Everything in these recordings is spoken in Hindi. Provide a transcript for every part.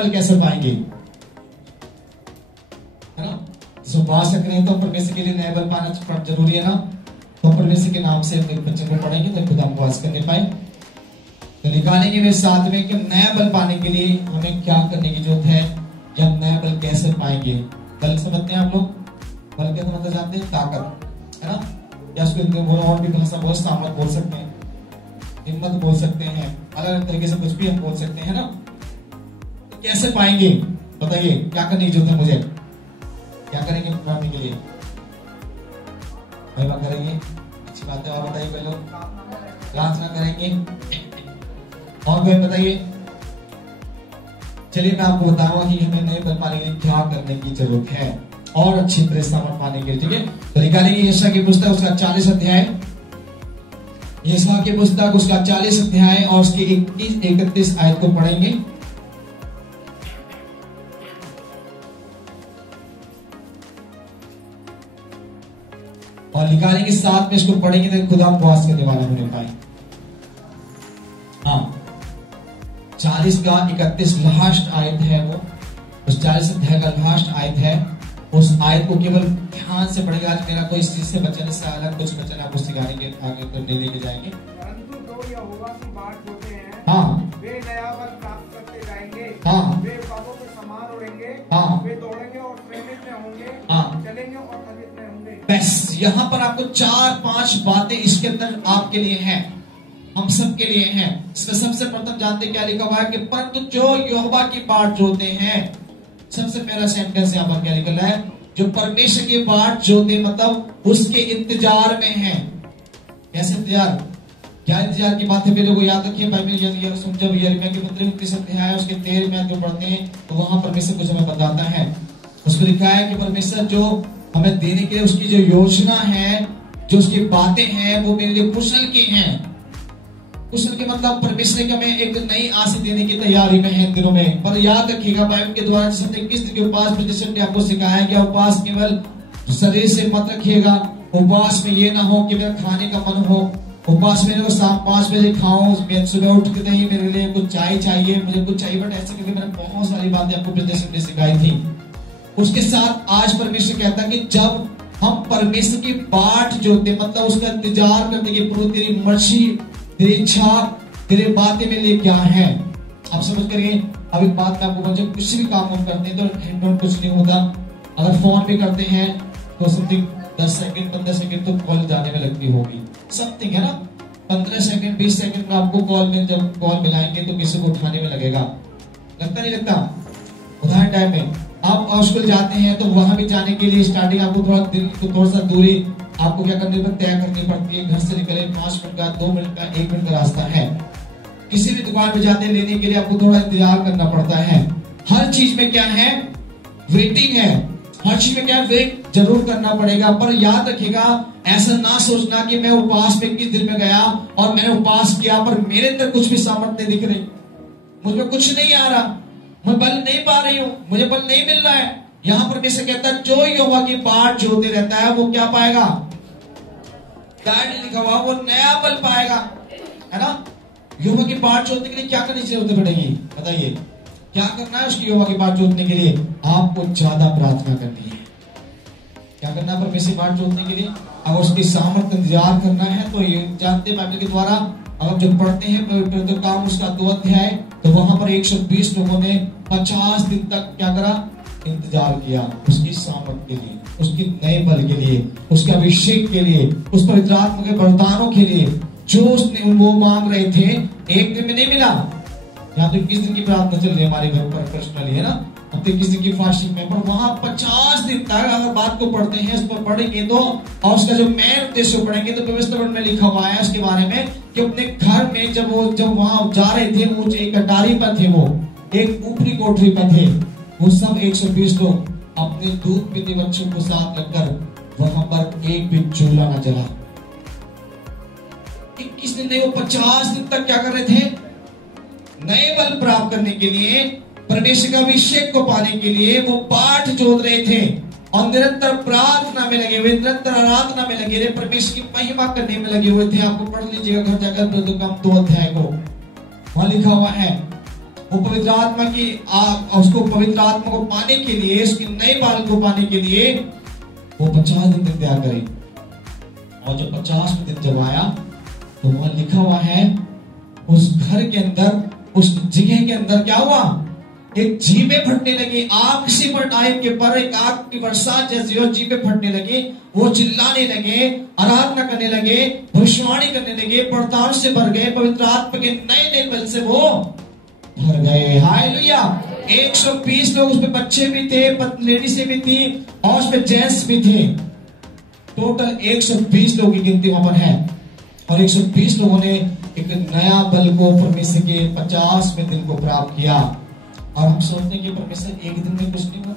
बल कैसे पाएंगे, है ना। तो उपवास कर रहे हैं तो परमेश्वर के लिए नया बल पाना जरूरी है ना। तो परमेश्वर के नाम से अपने बच्चों को पढ़ेंगे तो खुदा उपवास करने पाए। तो निकालेंगे वे साथ में कि नया बल पाने के लिए हमें क्या करने की जरूरत है, कि हम नया बल कैसे पाएंगे। बल समझते हैं आप लोग, बल के मतलब जानते हैं, ताकत, है ना। या उसको और भी भाषा बहुत सामर्थ बोल सकते हैं, हिम्मत बोल सकते हैं, अलग अलग तरीके से कुछ भी हम बोल सकते हैं ना। तो कैसे पाएंगे बताइए, क्या करने की जरूरत है मुझे, क्या करेंगे पाने के लिए, महिमा करेंगे, अच्छी बात है। और बताइए कोई लोग, प्रार्थना करेंगे, और कोई बताइए। चलिए मैं आपको बताऊंगा कि हमें नए बल पाने के लिए क्या करने की जरूरत है और अच्छी प्रेरणा पाने के लिए, ठीक है। तो निकालेंगे यशायाह की पुस्तक उसका 40 अध्याय, यशायाह की पुस्तक उसका 40 अध्याय और उसकी 31 आयत को पढ़ेंगे। और निकालेंगे साथ में इसको पढ़ेंगे तो खुदा उपवास करने वाला होने पाए। हाँ, 40 का 31 लास्ट आयत है वो, उस 40 अध्याय का लास्ट आयत है। उस आयत को केवल ध्यान से पढ़ेगा। आज मेरा कोई इस चीज से बचने से अलग कुछ बचना आपको सिखाने के आगे तो नहीं लेके जाएंगे। परंतु जो यहोवा की बाट जोते हैं, हाँ, वे नया बल प्राप्त करते जाएंगे। हाँ, वे बाबों के समान उड़ेंगे। हाँ, वे दौड़ेंगे और प्रेरित में होंगे। हाँ, चलेंगे और खलित में होंगे। बस यहाँ पर आपको 4-5 बातें इसके अंदर आपके लिए हैं, हम सब के लिए हैं। इसमें सबसे प्रथम जानते क्या लिखा हुआ है कि परंतु जो यहोवा की बाट जोते हैं, सबसे पहला सेंटेंस यहाँ पर क्या लिखा है, जो परमेश्वर की बाट जोते मतलब उसके इंतजार में है। कैसे इंतजार, क्या इंतजार की बात है पहले को याद रखिए। बाइबल जब यिर्मयाह की पत्री 29 अध्याय उसके 13 में जो पढ़ते हैं तो वहां परमेश्वर कुछ हमें बताता है। उसको लिखा है कि परमेश्वर जो हमें देने के लिए उसकी जो योजना है, जो उसकी बातें हैं वो मेरे लिए कुशल की हैं। कुशल के मतलब परमेश्वर के हमें एक नई आशा देने की तैयारी में है इन दिनों में। पर याद रखिएगा बाइबल के द्वारा जैसे किस दिन के उपवास में जैसे आपको सिखाया गया, उपवास केवल शरीर से मत रखिएगा। उपवास में ये ना हो कि मेरा खाने का मन हो, उपवास में शाम 5 बजे खाऊं, सुबह उठ के नहीं मेरे लिए कुछ चाय चाहिए, मुझे कुछ चाहिए। बट ऐसे करके मैंने बहुत सारी बातें आपको पिछले संडे सिखाई थी। उसके साथ आज परमेश्वर कहता है कि जब हम परमेश्वर की बाट जोते मतलब उसका इंतजार करते कि प्रभु तेरी मर्जी, तेरी इच्छा, तेरे बातें मेरे लिए क्या है। आप समझ करिए। अब एक बात मैं आपको बोलूं, जब कुछ भी काम हम करते हैं तो हैंड ऑन कुछ नहीं होता। अगर फोन पे करते हैं तो समथिंग 10 सेकंड 15 सेकंड तो कॉल जाने में लगती होगी, समथिंग है ना। 15 सेकंड 20 सेकंड में आपको कॉल में जब कॉल मिलाएंगे तो किसी को उठाने में लगेगा, लगता नहीं लगता। उदाहरण टाइम में आप स्कूल जाते हैं तो वहां भी जाने के लिए स्टार्टिंग आपको थोड़ा सा दूरी आपको क्या करनी पड़ती है, तय करनी पड़ती है। घर से निकले 5 मिनट का, 2 मिनट का, 1 मिनट का रास्ता है। किसी भी दुकान पे जाते हैं लेने के लिए आपको थोड़ा इंतजार करना पड़ता है। हर चीज में क्या है, वेटिंग है। हर चीज में क्या है, वेट जरूर करना पड़ेगा। पर याद रखिएगा, ऐसा ना सोचना कि मैं उपवास में 21 दिन में गया और मैंने उपवास किया पर मेरे अंदर कुछ भी सामर्थ्य नहीं दिख रही, मुझे कुछ नहीं आ रहा, मैं बल नहीं पा रही हूं, मुझे बल नहीं मिल रहा है। यहां पर परमेश्वर कहता है जो यहोवा की बाट जोते रहता है वो क्या पाएगा, लिखा हुआ वो नया बल पाएगा, है ना। यहोवा की बाट जोतने के लिए क्या करनी जरूरत पड़ेगी बताइए, क्या करना है उसकी यहोवा की बाट जोतने के लिए? आपको ज्यादा प्रार्थना करनी है। क्या करना है परमेश्वर की बाट जोतने के लिए? अगर उसकी सामर्थ्य इंतजार करना है तो ये जानते बाइबल के द्वारा अगर जब पढ़ते हैं पवित्र काम उसका 2 अध्याय तो वहां पर 120 लोगों ने 50 दिन तक क्या करा, इंतजार किया उसकी सामर्थ के लिए, उसकी नए बल के लिए, उसके अभिषेक के लिए, उस पवित्र आत्मा के वरदानों के लिए जो उसने वो मांग रहे थे। एक दिन में नहीं मिला। यहाँ तो 21 दिन की प्रार्थना चल रही है हमारे घर पर पर्सनली, है ना। अब तो 21 दिन की फास्टिंग में, पर वहां 50 दिन तक अगर बात को पढ़ते हैं, उस पर पढ़ेंगे तो और उसका जो मेन उद्देश्य पढ़ेंगे तो पवित्र में लिखा हुआ है उसके बारे में कि अपने घर में जब वहां जा रहे थे, वो एक अटारी पर थे, वो एक ऊपरी कोठरी पर थे, वो सब 120 लोग अपने दूध पीते बच्चों को साथ लगकर वहां पर एक भी चूल्हा न जला। 21 दिन नहीं, वो 50 दिन तक क्या कर रहे थे, नए बल प्राप्त करने के लिए, परमेश्वर का अभिषेक को पाने के लिए वो पाठ जोत रहे थे और निरंतर प्रार्थना में लगे हुए, निरंतर आराधना में लगे रहे, परमेश्वर की महिमा करने में लगे हुए थे। आपको पढ़ लीजिएगा घर जाकर 2 अध्याय को, वहां लिखा हुआ है वो पवित्र आत्मा की उसको पवित्र आत्मा को पाने के लिए, उसकी नई बाल को पाने के लिए वो 50 दिन इंतजार करे। और जब 50वें दिन जब आया तो वहां लिखा हुआ है उस घर के अंदर, उस जगह के अंदर क्या हुआ, एक जीभें फटने लगी, आग से पर आग के पर एक आग की बरसात जैसी हो, जीभें फटने लगी, वो चिल्लाने लगे, आराधना करने लगे, भविष्यवाणी करने लगे, पड़ताल से भर गए, पवित्र आत्मा के नए नए बल से वो भर गए। हालेलुया। 120 लोग, उसमें बच्चे भी थे, लेडीज भी थी और उसमें जेंट्स भी थे। टोटल 120 लोगों की गिनती वहां पर है। और 120 लोगों ने एक नया बल को परमेश्वर के 50वें दिन को प्राप्त किया। और हम सोचते हैं कि परमेश्वर एक दिन में कुछ नहीं हुआ,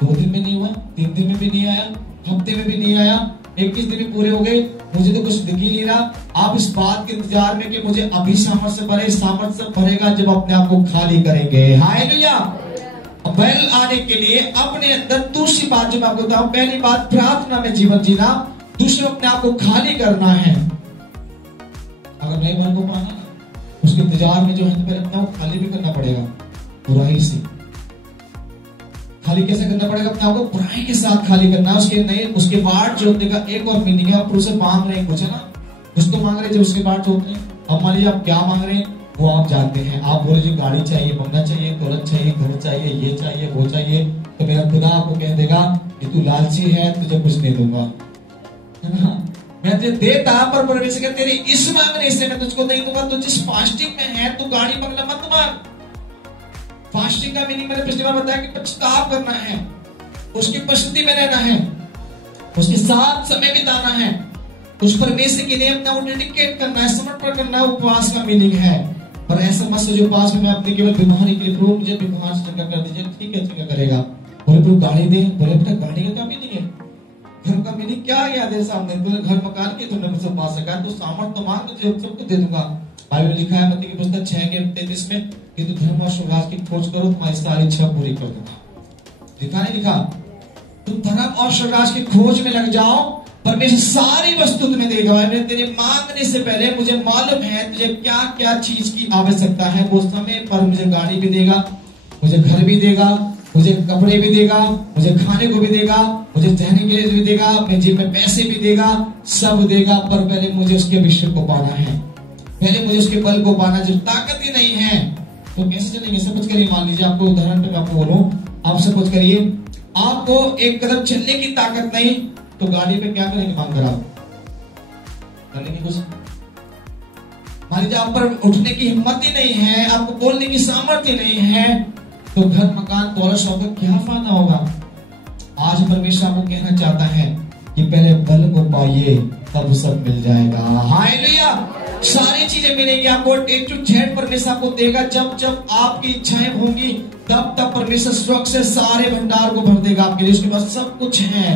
2 दिन में नहीं हुआ, 3 दिन में भी नहीं आया, हफ्ते में भी नहीं आया, 21 दिन भी पूरे हो गए, मुझे तो कुछ दिख ही नहीं रहा। आप इस बात के इंतजार में कि मुझे अभी सामर्थ्य भरे, सामर्थ्य भरेगा जब अपने आप को खाली करेंगे। हालेलुया। बल आने के लिए अपने अंदर दूसरी बात जो मैं आपको बताऊं, पहली बात प्रार्थना में जीवन जीना, दूसरे अपने आप को खाली करना है। अगर नए बल को पाना उसके इंतजार में जो है तो पहले अपने आप को खाली भी करना पड़ेगा बुराई से। खाली कैसे करना पड़ेगा अपने आप को? बुराई के साथ खाली करना। उसके बाद जो होने का एक और मीनिंग है, आप उसे मांग रहे हैं कुछ, है ना, कुछ तो मांग रहे हैं जब उसके बाद जो होते हैं। अब मान लीजिए आप क्या मांग रहे हैं वो आप जानते हैं। आप बोले जी गाड़ी चाहिए, बंगला चाहिए, दौलत चाहिए, घर चाहिए, ये चाहिए, वो चाहिए, तो मेरा खुदा आपको कह देगा कि तू लालची है, तुझे कुछ नहीं दूंगा, है ना। मैं तुझे देता पर परमेश्वर कहते तेरे इस मांगने से मैं तुझको नहीं दूंगा। तो जिस फास्टिंग में है तू गाड़ी बंगला मत मांग। फास्टिंग का मीनिंग मैंने पिछली बार बताया कि पछताव करना है, उसकी उपस्थिति में रहना है, उसके साथ समय बिताना है, उस परमेश्वर के लिए अपना डेडिकेट करना है, समर्पण करना है। उपवास का मीनिंग है। पर ऐसा मत सोचो उपवास में मैं अपनी केवल बीमारी के लिए, प्रभु मुझे बीमार से चंगा कर दीजिए, ठीक है चंगा करेगा। बोले प्रभु गाड़ी दे, बोले बेटा गाड़ी का क्या मीनिंग है, घर का मीनिंग क्या आ गया तेरे सामने, तूने घर मकान की तूने मुझसे उपवास रखा, तो सामर्थ तो मांग, तुझे सबको दे दूंगा। बाइबल में लिखा है मत्ती की पुस्तक 6:33 में कि तू धर्म और स्वराज की खोज करो, तुम्हारी सारी इच्छा पूरी कर दूंगा। लिखा नहीं लिखा? तुम धर्म और स्वराज की खोज में लग जाओ, परमेश्वर सारी वस्तु तुम्हें देगा। तेरे मांगने से पहले मुझे मालूम है तुझे क्या क्या चीज की आवश्यकता है, वो समय पर मुझे गाड़ी भी देगा, मुझे घर भी देगा, मुझे कपड़े भी देगा, मुझे खाने को भी देगा, मुझे रहने के लिए भी देगा, मेरे जेब में पैसे भी देगा, सब देगा। पर पहले मुझे उसके अभिषेक को पाना है, पहले मुझे उसके बल को पाना। जब ताकत ही नहीं है तो कैसे चलेंगे? सपोज करिए, मान लीजिए आपको उदाहरण पे मैं आपको बोलूं, आप सपोज करिए आपको एक कदम चलने की ताकत नहीं, तो गाड़ी पे क्या करेंगे? मांग कर आप करेंगे कुछ? मान लीजिए आप पर उठने की हिम्मत ही नहीं है, आपको बोलने की सामर्थ्य नहीं है, तो घर मकान दौलत होकर क्या फायदा होगा? आज परमेश्वर आपको कहना चाहता है कि पहले बल को पाइए, तब सब मिल जाएगा। हालेलुया। सारी चीजें मिलेंगी आपको, A to Z परमेश्वर आपको देगा। जब जब आपकी इच्छाएं होंगी तब तब परमेश्वर स्वर्ग से सारे भंडार को भर देगा आपके लिए। उसके पास सब कुछ है।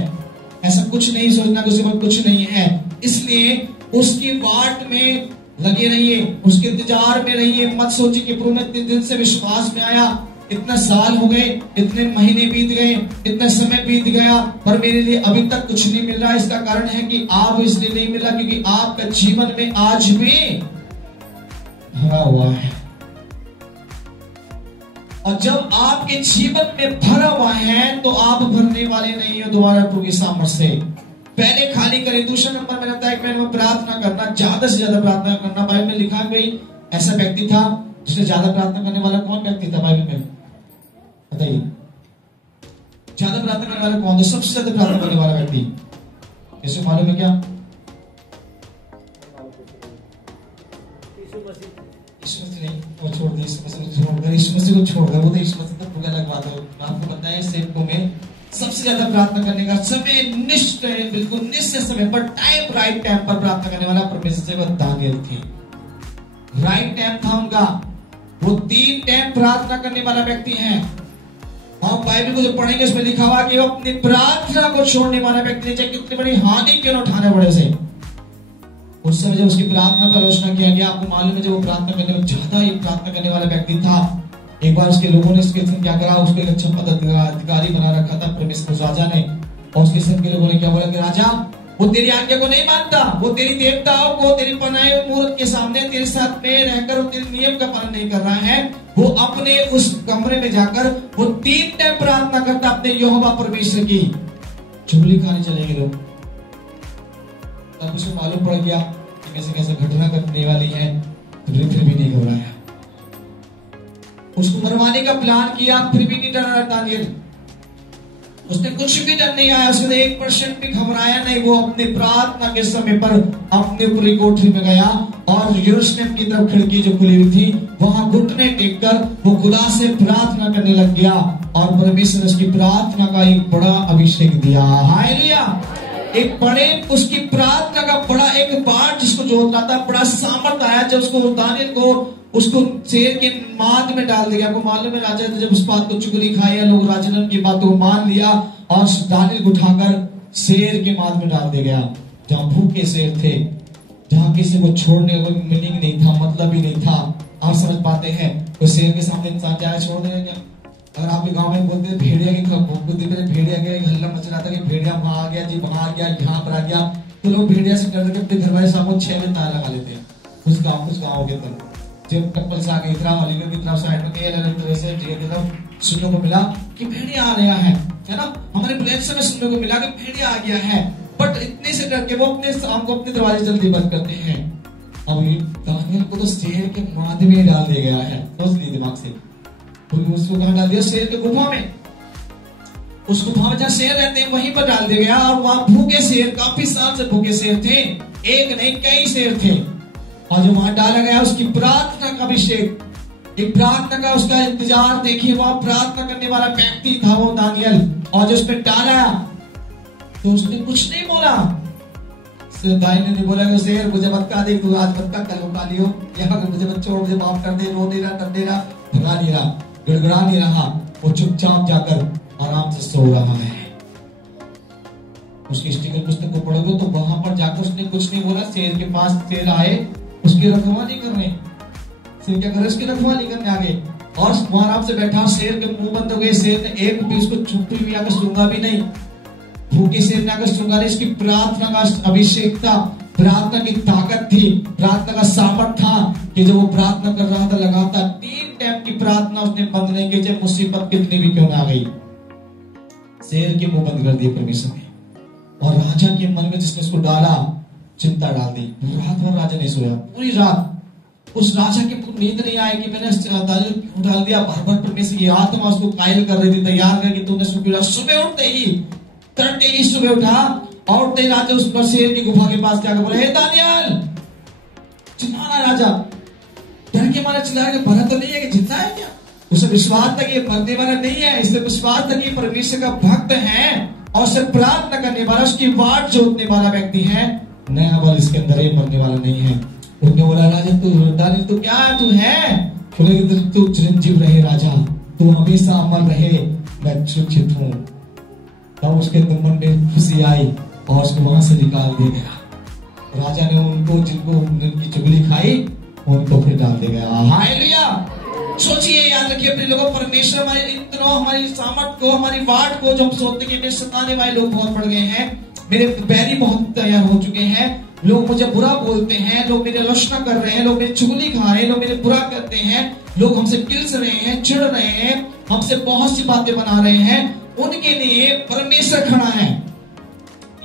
ऐसा कुछ नहीं सोचना कि उसके पास कुछ नहीं है। इसलिए उसकी वाट में लगे रहिए, उसके इंतजार में रहिए। मत सोचिए कि प्रभु मैं इतने दिन से विश्वास में आया, इतना साल हो गए, इतने महीने बीत गए, इतना समय बीत गया, पर मेरे लिए अभी तक कुछ नहीं मिल रहा। इसका कारण है कि आप इसलिए नहीं मिला क्योंकि आपका जीवन में आज भी भरा हुआ है। और जब आपके जीवन में भरा हुआ है तो आप भरने वाले नहीं हो दोबारा प्रभु की सामर्थ्य से। पहले खाली करें। दूसरा नंबर मैंने बताया कि मैं प्रार्थना करना, ज्यादा से ज्यादा प्रार्थना करना। बाइबल में लिखा गई ऐसा व्यक्ति था जिसने ज्यादा प्रार्थना करने वाला कौन व्यक्ति था बाइबल में? बताइए, ज्यादा प्रार्थना करने वाला कौन था? सबसे ज्यादा प्रार्थना करने वाला व्यक्ति इसे मालूम है क्या? यीशु मसीह नहीं, वो छोड़ दिया। यीशु मसीह को छोड़कर वो तो यीशु मसीह तक पूरा लगवा दो। आपको पता है सेवकों में सबसे ज्यादा प्रार्थना करने का समय निश्चित, बिल्कुल निश्चित समय पर, टाइम, राइट टाइम पर प्रार्थना करने वाला परमेश्वर से वह दानियल थी। राइट टाइम था उनका। वो 3 टाइम प्रार्थना करने वाला व्यक्ति है। और बाइबल को जो पढ़ेंगे उसमें लिखा हुआ कि वो अपनी प्रार्थना को छोड़ने वाला व्यक्ति नहीं, चाहे कितनी बड़ी हानि क्यों न उठाने पड़े उसे। उस समय जब उसकी प्रार्थना पर आलोचना किया गया, आपको मालूम है जब वो प्रार्थना करने में ज्यादा ही प्रार्थना करने वाला व्यक्ति था, एक बार उसके लोगों ने उसके संग क्या करा, उसको एक अच्छा पदाधिकारी बना रखा था परमेश्वर राजा ने। और उसके संग के लोगों ने क्या बोला कि राजा वो तेरी आज्ञा को नहीं मानता, वो तेरी देवताओं को, तेरी बनाए हुए मूर्त के सामने तेरे साथ में रहकर वो तेरे नियम का पालन नहीं कर रहा है, वो अपने उस कमरे में जाकर वो 3 टाइम प्रार्थना करता अपने यहोवा परमेश्वर की। चुगली खाने चलेंगे लोग, तब उसको मालूम पड़ गया कि कैसे कैसे घटना घटने वाली है, फिर भी नहीं घबराया। उसको मरवाने का प्लान किया, फिर भी नहीं डरा दानियल। उसने कुछ भी डर नहीं आया, उसने 1% भी घबराया नहीं। वो अपने प्रार्थना के समय पर अपने ऊपरी कोठरी में गया और यरूशलेम की तरफ खिड़की जो खुली हुई थी वहां घुटने टेककर वो खुदा से प्रार्थना करने लग गया और परमेश्वर ने उसकी प्रार्थना का एक बड़ा अभिषेक दिया। हालेलुया। एक बड़े उसकी प्रार्थना का बड़ा एक पार्ट जिसको जोत रहा था, बड़ा सामर्थ आया जब उसको दानियल को उसको शेर के माद में डाल दिया। आपको मालूम है राजा जब उस बात को चुगली खाया, लोग राजा ने की बात को मान लिया और दानियल को उठाकर शेर के माद में डाल दिया गया, जहां भूखे शेर थे, जहां किसी को छोड़ने का कोई मीनिंग नहीं था, मतलब ही नहीं था। आप समझ पाते हैं, तो शेर के सामने इंसान जाए छोड़ देगा क्या? अगर आपके गांव में बोलते भेड़िया की तरफ भूख भेड़िया के हल्ला मच रहा था कि भेड़िया वहां आ गया जी, वहां आ गया, यहाँ पर आ गया, तो लोग भेड़िया से डर के अपने घर वाले सामने 6 में ताला लगा लेते हैं। कुछ गाँव के तरफ जब कपल से आगे इतना अलीगढ़ की तरफ साइड में तरह से की तरफ सुनने को मिला कि भेड़िया आ रहा है ना, हमारे प्लेस में सुनने को मिला कि भेड़िया आ गया है, बट इतने से डर के वो अपने शाम को अपने दरवाजे जल्दी बंद करते हैं। अब दानियल को तो शेर के माद में डाल दिया गया है, सोच ली दिमाग से। उसको कहाँ डाल दिया? शेर के गुफा में। उस गुफा में जहाँ शेर रहते हैं वहीं पर डाल दिया गया और वहां भूखे शेर, काफी साल से भूखे शेर थे, एक नहीं कई शेर थे, और जो वहां डाला गया उसकी प्रार्थना का अभिषेक, एक प्रार्थना का उसका इंतजार देखिए। वहां प्रार्थना करने वाला व्यक्ति था वो दानियल, और जो उसने डाला तो उसने कुछ नहीं बोला। दानियल ने बोला शेर मुझे मत का दे, तू आज मत का, कल उठा लियो, यहाँ मुझे मत छोड़, मुझे माफ कर दे, रो नहीं रहा, डर नहीं रहा, भगा नहीं रहा, गड़गड़ा नहीं रहा, वो चुपचाप जाकर आराम से सो रहा है। उसकी हिस्ट्रिकल पुस्तक को पढ़ोगे तो वहां पर जाकर उसने कुछ नहीं बोला। शेर के पास शेर आए, उसकी रखवाली करने, शेर क्या करे, उसकी रखवाली करने आगे, और वहां आराम से बैठा। शेर के मुंह बंद हो गए, शेर ने एक भी उसको छुपी भी आकर सूंघा भी नहीं, भूखे शेर ने आकर सूंघा नहीं। इसकी प्रार्थना का अभिषेक था, प्रार्थना की ताकत थी, प्रार्थना का सामर्थ था कि जब वो प्रार्थना कर रहा था लगातार 3 टाइम की प्रार्थना उसने बंद नहीं की, चाहे मुसीबत कितनी भी क्यों ना आ गई। शेर के मुंह बंद कर दिए परमेश्वर ने, और राजा के मन में जिसने उसको डाला चिंता डाल दी। रात भर राजा नहीं सोया, पूरी रात उस राजा के नींद नहीं आया कि मैंने डाल दिया। भर भर परमेश्वर की आत्मा उसको कायल कर रही थी, तैयार करके तुमने सुबह उठते ही तड़के ही सुबह उठा और उठते राजा उस पर शेर की गुफा के पास जाकर बोला, हे दानियल, चिल्लाना राजा, डर के मारे चिल्ला के भरा तो नहीं है कि जिंदा है क्या? उसे विश्वास था कि ये मरने वाला नहीं है, इससे विश्वास था कि परमेश्वर का भक्त है और उसे प्रार्थना करने वाला, उसकी वाट जोतने वाला व्यक्ति है, नया बल इसके अंदर ये मरने वाला नहीं है। उसने बोला राजा तू दानियल तू क्या तू है? तू चिरंजीव रहे राजा, तू हमेशा अमर रहे, मैं सुरक्षित हूँ। तब उसके मन में खुशी आई और उसको वहां से निकाल दिया गया। राजा ने उनको जिनको उनकी चुगली खाई उनको फिर डाल दिया गया। हालेलुया। सोचिए, याद रखिए अपने लोगों, परमेश्वर हमारे इन दिनों हमारी सामर्थ को, हमारी वाट को, जो हम सोचते हैं कि सताने वाले लोग बहुत बढ़ गए हैं, मेरे बैरी बहुत तैयार हो चुके हैं, लोग मुझे बुरा बोलते हैं, लोग मेरी आलोचना कर रहे हैं, लोग मेरी चुगली खा रहे हैं, लोग मेरे बुरा करते हैं, लोग हमसे किल्स रहे हैं, चिढ़ रहे हैं, हमसे बहुत सी बातें बना रहे हैं, उनके लिए परमेश्वर खड़ा है।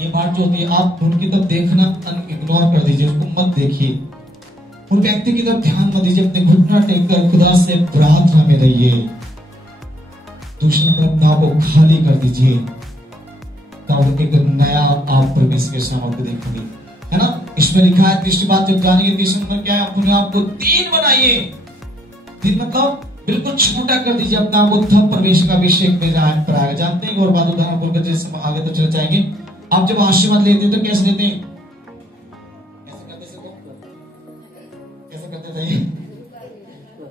ये बात जो होती है, आप उनकी तरफ देखना इग्नोर कर दीजिए, उसको मत देखिए, उन व्यक्ति की तरफ ध्यान मत दीजिए, अपने घुटना टेककर खुदा से प्रार्थना में रहिए, दूसरे पर अपना को खाली कर दीजिए, तब एक नया आप परमेश्वर के सामर्थ्य देखेंगे, है ना। इसमें लिखा है तीसरी बात जो गाने के तीसरे नंबर क्या है, अपने आप को 3 बनाइए। 3 मतलब बिल्कुल छोटा कर दीजिए अपने आप को, तब परमेश्वर का अभिषेक में आएगा। जानते हैं और बात उदाहरण बोलकर जैसे आगे तो चले जाएंगे। आप जब आशीर्वाद लेते हैं तो कैसे लेते हैं? कैसे करते थे?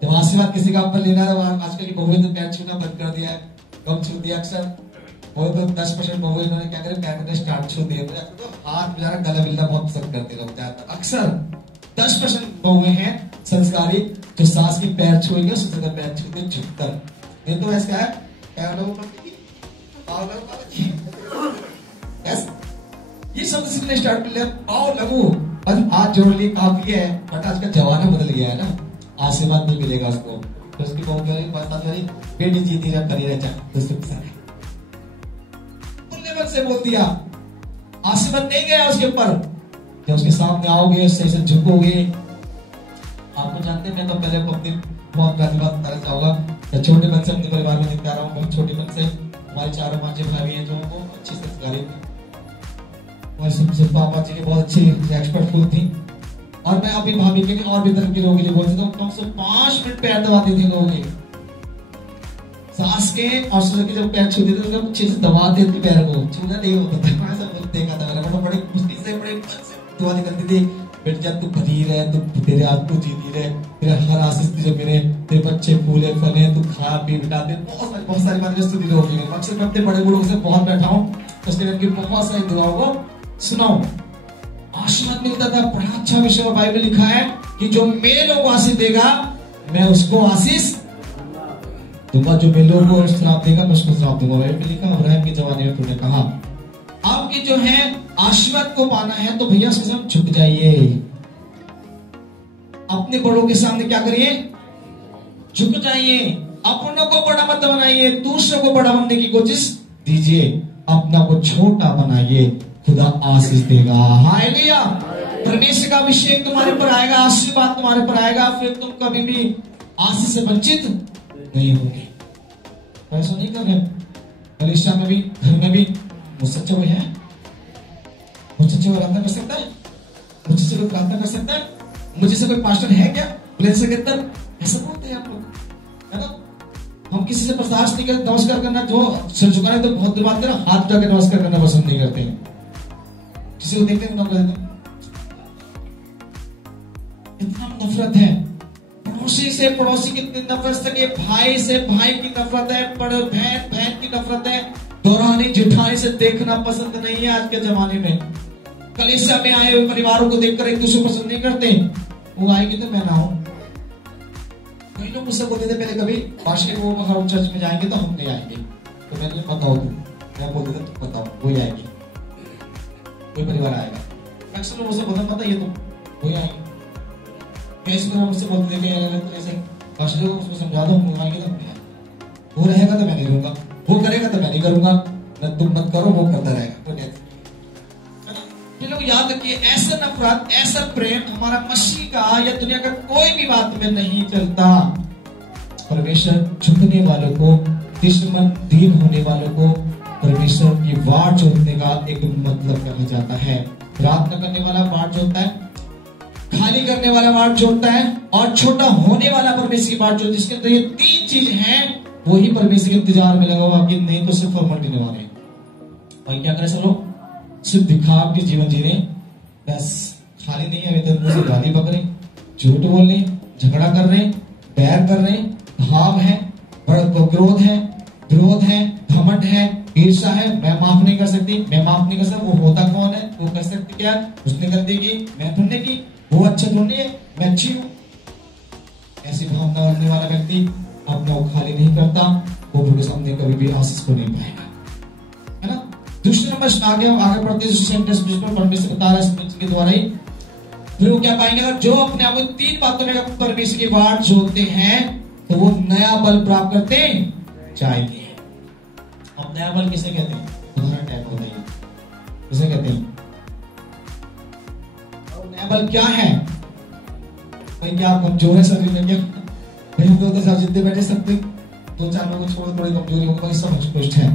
जब आशीर्वाद किसी का ऊपर लेना है, आजकल की बहुएं तो पैर छूना बंद कर दिया है, कम छू दिया अक्सर, और तो 10% बहुएं इन्होंने क्या करे, पैर करने स्टार्ट छू दिए, तो हाथ में जाकर गला मिलना बहुत पसंद करते लोग ज्यादातर। अक्सर 10% बहुएं हैं संस्कारी जो सास की पैर छुएंगे, ससुर का पैर छूते झुककर। ये तो ऐसा है ये शब्द सीखने स्टार्ट कर लिया, आओ लगू बस हाथ जोड़ लिए काफी है। बट आज का जमाना बदल गया है ना, आशीर्वाद नहीं मिलेगा उसको। तो उसकी बहू कह रही बता रही बेटी जीती रहा करी रह दोस्तों के साथ मन से बोल दिया, आशीर्वाद नहीं गया उसके ऊपर। जब उसके सामने आओगे सही से झुकोगे, आपको जानते हैं मैं तो पहले अपनी बहुत पहली बात बताना चाहूंगा। छोटे मन से अपने परिवार में दिखता रहा हूँ, बहुत छोटे मन से हमारे 4-5 भाई हैं जो वो अच्छी संस्कारी थी। हमारे सबसे पापा जी की बहुत अच्छी एक्सपर्टफुल थी। और मैं अपनी भाभी के लिए और भी तरह के लोगों के लिए बोलता था, कम से 5 मिनट पैर दबाते थे लोगों के, सास के और ससुर के जब पैर छूते थे तो अच्छे से दबा देते पैर को, छूना नहीं होता था। मैं सब देखा था, मैंने बड़े खुशी से बड़े दुआ निकलती थी, बेट जा तू बधी रहे, तू तेरे हाथ को जीती रहे, तेरे हर आशीष तुझे मिले, तेरे बच्चे फूले फले, तू खा पी बिटा दे, बहुत सारी बातें स्तुति होगी। अक्सर मैं अपने बड़े बूढ़ों से बहुत बैठा हूँ, उसने उनकी बहुत सारी दुआओं को सुनाओ, आशीर्वाद मिलता था। बड़ा अच्छा विषय में बाइबल लिखा है कि जो मेरे लोगों को आशीष देगा मैं उसको आशीष दूंगा, जो मेरे लोगों को श्राप देगा मैं उसको श्राप दूंगा। बाइबल में लिखा, अब्राहम के जमाने में तूने कहा आपकी जो है आशीर्वाद को पाना है तो भैया उसके सामने झुक जाइए, अपने बड़ों के सामने क्या करिए, झुक जाइए, अपनों को बड़ा मत बनाइए, दूसरों को बड़ा बनने की कोशिश दीजिए, अपना को छोटा बनाइए, खुदा आशीष देगा। हालेलुया। परमेश्वर का अभिषेक तुम्हारे पर आएगा, आशीर्वाद तुम्हारे पर आएगा, फिर तुम कभी भी आशीष से वंचित नहीं होगे। ऐसा नहीं कर रहे, कलीसिया में भी घर में भी मुझसे अच्छा कोई है, मुझसे अच्छा कोई प्रार्थना कर सकता है, मुझसे से कोई प्रार्थना कर सकता है, मुझे से कोई पास्टर है क्या प्लेस के अंदर, ऐसा बोलते हैं आप लोग, है ना। हम किसी से बर्दाश्त नहीं करते, नमस्कार करना जो सिर झुकाने तो बहुत दूर बात है ना, हाथ उठाकर नमस्कार करना पसंद नहीं करते हैं, किसी को देखते हैं इतना नफरत है, पड़ोसी से पड़ोसी की इतनी नफरत है, भाई से भाई की नफरत है, बहन बहन की नफरत है, दौरानी जिठानी से देखना पसंद नहीं है आज के जमाने में। कलीसिया में आए हुए परिवारों को देखकर एक दूसरे को पसंद नहीं करते, वो आएगी तो मैं ना हूं। कई लोग मुझसे बोलते थे पहले कभी पास्टर वो हम चर्च में जाएंगे तो हम नहीं आएंगे, तो मैंने बताओ तुम, मैं बोलते थे तुम बताओ कोई आएगी, कोई परिवार आएगा, अक्सर लोग मुझसे बोलते पता ये तुम कोई आएंगे, कैसे तो मुझसे बोलते थे ऐसे पास्टर को उसको समझा दो हम आएंगे तो नहीं आएंगे, वो रहेगा तो मैं नहीं रहूंगा, वो करेगा तो मैं नहीं करूंगा, न तुम मत करो वो करता रहेगा। तो लोग याद रखिए, ऐसा नफरत ऐसा प्रेम हमारा मसीह का या दुनिया का कोई भी बात में नहीं चलता। परमेश्वर झुकने वालों को, दुश्मन दीन होने वालों को परमेश्वर की वाट जोतने का एक मतलब कहा जाता है। प्रार्थना करने वाला वाट जोतता है, खाली करने वाला वाट जोतता है, और छोटा होने वाला परमेश्वर की वाट जोतता है। जिसके अंदर ये 3 चीज हैं वही परमेश्वर के इंतजार में लगा हुआ, कि नहीं तो सिर्फ फॉर्मल देने वाले हैं। और क्या करें सब लोग, सिर्फ दिखाव के जीवन जी रहे, बस खाली नहीं है, तो मुझे गाली बक रहे, झूठ बोल रहे, झगड़ा कर रहे, बैर कर रहे, भाव है, क्रोध है, विरोध है, घमंड है, ईर्ष्या है, मैं माफ नहीं कर सकती, मैं माफ नहीं कर सकता, वो होता कौन है, वो कर सकती क्या, उसने कर देगी, मैं ढूंढने की, वो अच्छा ढूंढनी है, मैं अच्छी हूं। ऐसी भावना रखने वाला व्यक्ति अपना वो खाली नहीं करता, वो प्रभु के सामने कभी भी आशीष को नहीं पाएगा, है ना। दूसरे नंबर आगे बढ़ते सेंटेंस पर परमेश्वर बता रहा है के द्वारा ही, फिर वो क्या पाएंगे, अगर जो अपने आप को 3 बातों में परमेश्वर की वाट जोतते हैं तो वो नया बल प्राप्त करते जाएंगे। अब नया बल किसे कहते हैं, उदाहरण टाइप होता है, किसे कहते हैं, और नया बल क्या है भाई, क्या आप कमजोर है शरीर में, क्या हम तो जितने बैठे सकते 2-4 लोगों को छोड़ थोड़ी कमजोरी होगी, सब पुष्ट है,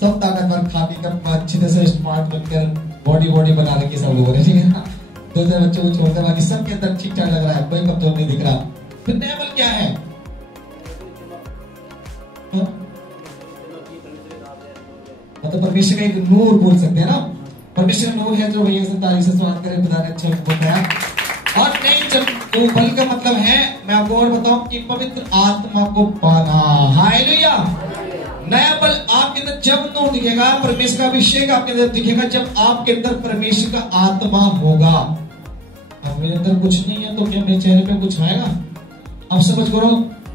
सब ताकतवर, खा पी कर अच्छी तरह से स्मार्ट बनकर बॉडी बना रखी सब लोगों ने, ठीक है ना। 2-4 बच्चों को छोड़कर बाकी सबके अंदर ठीक ठाक लग रहा है, कोई कमजोर नहीं दिख रहा। फिर नया बल क्या है, मतलब परमेश्वर का एक नूर बोल सकते हैं ना, परमेश्वर नूर है जो भैया से तारीफ से स्वागत करें, बता रहे अच्छा बताया। और नहीं, जब वो बल का मतलब है, मैं आपको और बताऊं कि पवित्र आत्मा को पाना। हालेलुया। नया बल आपके अंदर जब नूर दिखेगा, परमेश्वर का अभिषेक आपके अंदर दिखेगा, जब आपके अंदर परमेश्वर का आत्मा होगा। अब मेरे अंदर कुछ नहीं है तो क्या मेरे चेहरे पे कुछ आएगा? अब समझ करो,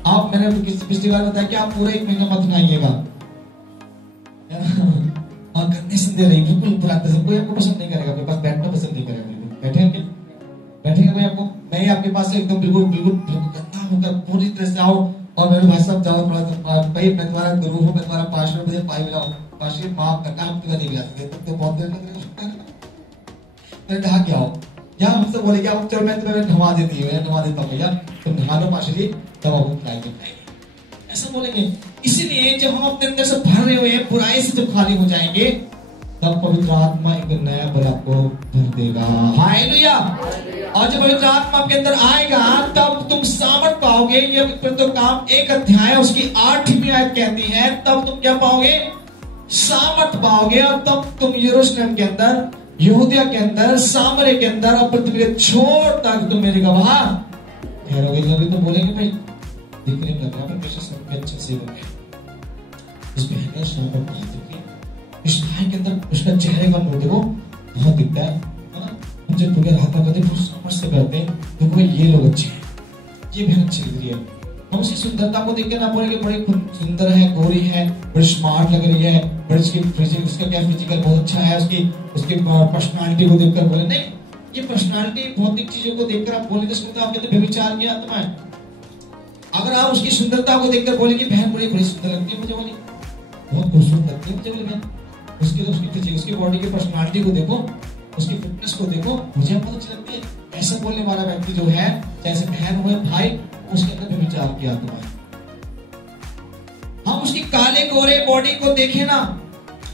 आप, मैंने पिछली बार बताया कि आप पूरा 1 महीना मत नहाइएगा, और गंदे संदे रही, बिल्कुल बुरा तरह से। कोई आपको पसंद नहीं करेगा, आपके पास बैठना पसंद नहीं करेगा। बिल्कुल बैठेंगे, बैठेंगे कोई आपको? मैं आपके पास से एकदम बिल्कुल बिल्कुल गंदा होकर पूरी तरह से आओ और मेरे भाई साहब जाओ थोड़ा सा, भाई मैं तुम्हारा गुरु हूँ, मैं तुम्हारा पार्षद, मुझे पाई मिलाओ, पार्षद माफ करना, हम तुम्हें नहीं मिला सकते, तब तो बहुत देर मैंने कहा क्या हो, या हमसे बोले क्या चलो मैं तुम्हें नवा देती हूँ, नवा देता हूँ भैया, तुम नहा लो पार्षद, तब आपको खिलाएंगे, ऐसा बोलेंगे। इसीलिए जब हम अपने अंदर से भरे हुए हैं, बुराई से जब खाली हो जाएंगे, तब पवित्र आत्मा एक नया बल आपको भर देगा। हालेलुया। और जब पवित्र आत्मा आपके अंदर आएगा, तब तुम सामर्थ पाओगे। ये तो काम 1 अध्याय उसकी 8वीं आयत कहती है, तब तुम क्या पाओगे? सामर्थ पाओगे। और तब तुम यरूशलेम के अंदर, यहूदिया के अंदर, सामरे के अंदर और पृथ्वी के छोर तक तुम मेरे गवाह ठहरोगे। अभी तो बोलेंगे भाई दिखने में लग रहा है सब में अच्छा सेवक है, इस बहन ने सामर्थ बहुत दिखती है, इस भाई के अंदर उसका चेहरे का मूड देखो बहुत दिखता है ना। हम जब पूरे रात करते हैं समझ से करते हैं, देखो भाई ये लोग अच्छे हैं, ये बहन अच्छी लग रही है। हम उसकी सुंदरता को देख के ना बोलेंगे बड़ी सुंदर है, गोरी है, बड़ी स्मार्ट लग रही है, बड़ी उसका क्या फिजिकल बहुत अच्छा है, उसकी पर्सनालिटी को देखकर बोले नहीं। ये पर्सनालिटी भौतिक चीजों को देखकर आप बोले तो आपके अंदर व्यभिचार की आत्मा है। अगर आप उसकी सुंदरता को देखकर बोले कि बहन बड़ी बड़ी सुंदर लगती है मुझे, बोली बहुत खूबसूरत लगती है मुझे, बोले बहन उसकी बॉडी की पर्सनालिटी को देखो, उसकी फिटनेस को देखो, मुझे बहुत अच्छी लगती है। ऐसा बोलने वाला व्यक्ति जो है, जैसे बहन हुए भाई, उसके अंदर भी विचार की आत्मा है। हम उसकी काले गोरे बॉडी को देखें ना,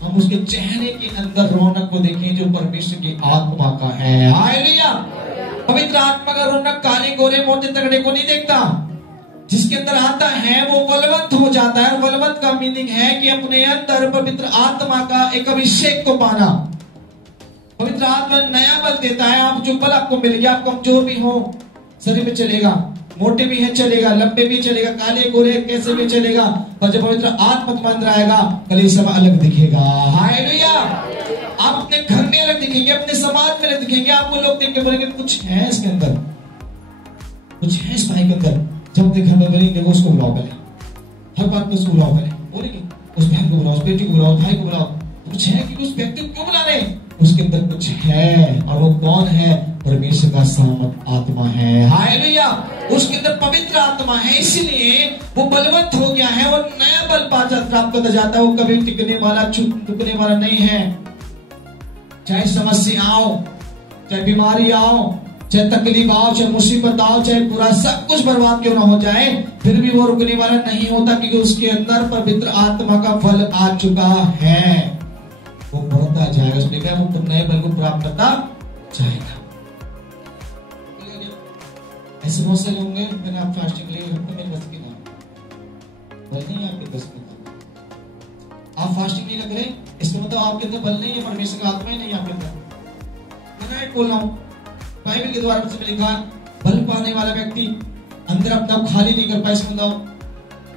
हम उसके चेहरे के अंदर रौनक को देखें जो परमेश्वर की आत्मा का है। हालेलुया। पवित्र आत्मा का रौनक काले गोरे मोटे तगड़े को नहीं देखता। जिसके अंदर आता है वो बलवंत हो जाता है। बलवंत का मीनिंग है कि अपने अंदर पवित्र आत्मा का एक अभिषेक को पाना। पवित्र आत्मा नया बल देता है। आप जो बल आपको मिल गया, आप कमजोर भी हो शरीर में चलेगा, मोटे भी है चलेगा, लंबे भी चलेगा, काले गोरे कैसे भी चलेगा, पर जब पवित्र आत्मा तुम्हारे अंदर आएगा कलीसिया में अलग दिखेगा। हालेलुया। आप अपने घर में अलग दिखेंगे, अपने समाज में अलग दिखेंगे। आपको लोग देख के बोलेंगे कुछ है इसके अंदर, कुछ है इस भाई के अंदर। जब देखा मैं बोलेंगे देखो उसको बुलाओ, पहले हर बात में उसको बुलाओ, पहले बोलेंगे उस बहन को बुलाओ, उस बेटी को बुलाओ, भाई को बुलाओ। कुछ है कि उस व्यक्ति को क्यों बुला रहे? उसके अंदर कुछ है। और वो कौन है? परमेश्वर का सामर्थ आत्मा है। हालेलुया। उसके अंदर पवित्र आत्मा है, इसलिए वो बलवंत हो गया है। वो नया बल प्राप्त करता जाता है। वो कभी टिकने वाला, टुकने वाला नहीं है। चाहे समस्या आओ, चाहे बीमारी आओ, चाहे तकलीफ आओ, चाहे मुसीबत आओ, चाहे पूरा सब कुछ बर्बाद क्यों ना हो जाए, फिर भी वो रुकने वाला नहीं होता, क्योंकि उसके अंदर पवित्र आत्मा का बल आ चुका है। वो बढ़ता जाएगा, उसने कहा वो नए बल को प्राप्त करता जाएगा। ऐसे बहुत से लोग होंगे, मैंने आप फास्टिंग लिए तो मेरे बस की ना बल नहीं है, आपके बस की आप फास्टिंग नहीं लग रहे, इसका मतलब आपके अंदर बल नहीं है, परमेश्वर का आत्मा ही नहीं है आपके अंदर। मैं बोल रहा हूँ बाइबल के द्वारा से लिखा, बल पाने वाला व्यक्ति अंदर अपना खाली नहीं कर पाए, इसमें बताओ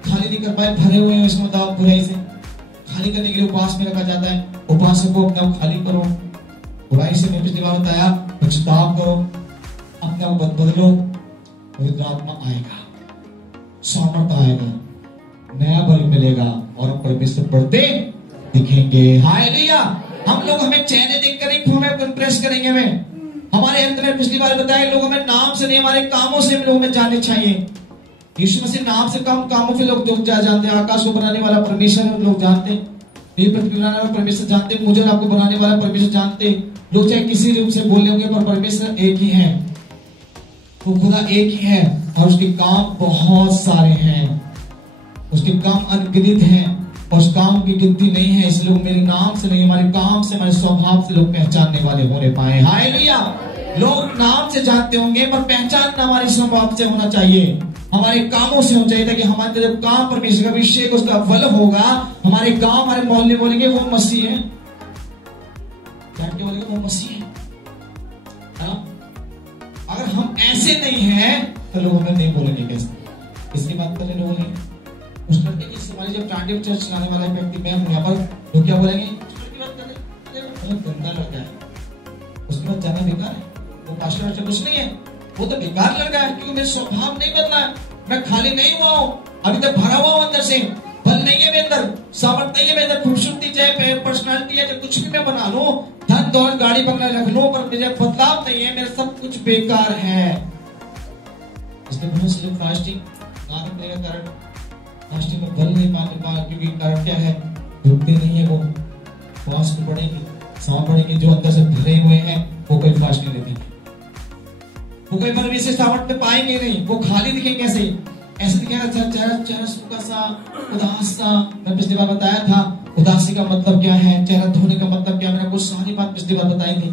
खाली नहीं कर पाए, भरे हुए हैं, इसमें बताओ बुराई से खाली करने के लिए उपवास में रखा जाता है। उपवास को अपना खाली करो, बुराई से मैं पिछली बार बताया, पश्चाताप करो, अपने आप बदलो, पवित्र आत्मा आएगा, सामर्थ आएगा, नया बल मिलेगा और हम परमेश्वर बढ़ते दिखेंगे। हालेलुया। हम लोग हमें चेहरे देखकर नहीं हमें इंप्रेस करेंगे, हमें हमारे अंदर में पिछली बार बताया लोग हमें नाम से नहीं हमारे कामों से लोग हमें जाने चाहिए। यीशु मसीह नाम से कम कामों से लोग जानते हैं। आकाश को बनाने वाला परमेश्वर लोग जानते हैं, ये पृथ्वी बनाने वाला परमेश्वर जानते हैं, मुझे आपको बनाने वाला परमेश्वर जानते हैं। लोग चाहे किसी रूप से बोले होंगे पर परमेश्वर एक ही है, वो खुदा एक ही है और उसके काम बहुत सारे हैं, उसके काम अनगिनत हैं और उस काम की गिनती नहीं है। इसलिए लोग मेरे नाम से नहीं, हमारे काम से, हमारे स्वभाव से लोग पहचानने वाले होने पाए। हालेलुया। लोग नाम से जानते होंगे पर पहचान हमारे स्वभाव से होना चाहिए, हमारे कामों से होना चाहिए, ताकि हमारे जब काम परमेश्वर का अभिषेक उसका बल होगा, हमारे गांव हमारे मोहल्ले बोलेंगे वो मसीह है, जान के बोलेंगे वो मसीह है। अगर हम ऐसे नहीं हैं तो लोग हमें नहीं बोलेंगे। कैसे इसकी बात करें लोग बोलेंगे उस लड़के की, हमारी जब टांडे चर्च चलाने वाला व्यक्ति मैं हूं यहाँ पर, तो क्या बोलेंगे उसकी बात कर रहे हैं, गंदा लड़का है, उसके बाद जाना बेकार है, वो पास्टर अच्छा कुछ नहीं है, वो तो बेकार लड़का है, क्योंकि मेरा स्वभाव नहीं बदला है, मैं खाली नहीं हुआ हूं, अभी तक भरा हुआ हूं अंदर से, बल नहीं है मेरे अंदर, सामर्थ नहीं है मेरे अंदर, खूबसूरती चाहे पर्सनालिटी है, कुछ भी मैं बना लूं, धन दौलत गाड़ी बंगला रख लूं, पर मुझे बदलाव नहीं है, मेरा सब कुछ बेकार है। इसलिए बहुत से लोग फास्टिंग आने पड़ेगा, कारण फास्टिंग में बल नहीं पाने पा, क्योंकि कारण क्या है, रुकते नहीं है वो, फास्ट बढ़ेंगे, सांप बढ़ेंगे, जो अंदर से भरे हुए हैं वो कोई फास्ट नहीं लेते, वो कोई बल से सामर्थ में पाएंगे नहीं, वो खाली दिखेंगे, ऐसे दिखेगा चेहरा सूखा सा, उदास सा। मैं पिछली बार बताया था उदासी का मतलब क्या है, चेहरा धोने का मतलब क्या, मैंने कुछ सारी बात पिछली बार बताई थी।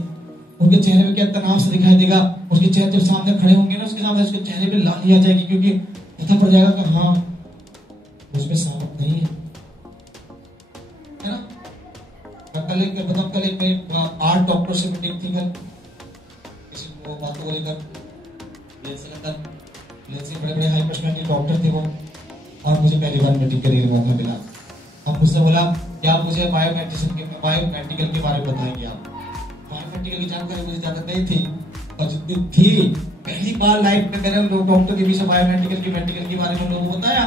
उनके चेहरे में क्या तनाव से दिखाई देगा, उसके चेहरे जब सामने खड़े होंगे ना, उसके सामने उसके चेहरे पे लाली आ जाएगी, क्योंकि पता पड़ जाएगा कि हाँ उसमें सामर्थ नहीं है ना। कल एक मेरी 8 डॉक्टर से मीटिंग थी, कल किसी वो बातों को लेकर, बड़े बड़े हाई पर्सनैलिटी डॉक्टर थे वो, और मुझे पहली बार मीटिंग करने का मौका मिला। अब मुझसे बोला कि आप मुझे बायोमेडिकल के बारे में बताएंगे। आप बायोमेडिकल की जानकारी मुझे ज्यादा नहीं थी, और जितनी थी पहली बार लाइफ में मैंने डॉक्टर के बीच बायोमेडिकल के बारे में लोगों को बताया,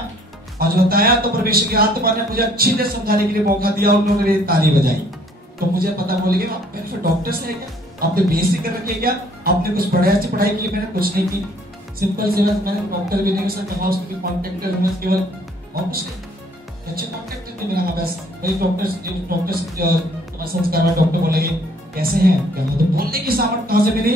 और जो बताया तो परमेश्वर की आत्मा ने मुझे अच्छी तरह समझाने के लिए मौका दिया, और उन्होंने मेरी ताली बजाई। तो मुझे पता बोलेंगे आप फिर डॉक्टर से है क्या, आपने बीएससी कर रखी है क्या, आपने कुछ बड़े अच्छी पढ़ाई की? मैंने कुछ नहीं की, सिंपल से मैंने डॉक्टर भी नहीं सर कहा, उसके कॉन्टेक्ट केवल और कुछ अच्छे कॉन्टेक्ट थे मेरा। बस वही डॉक्टर संस्कार डॉक्टर बोलेंगे कैसे हैं क्या, तो बोलने की सामर्थ कहां से मिली?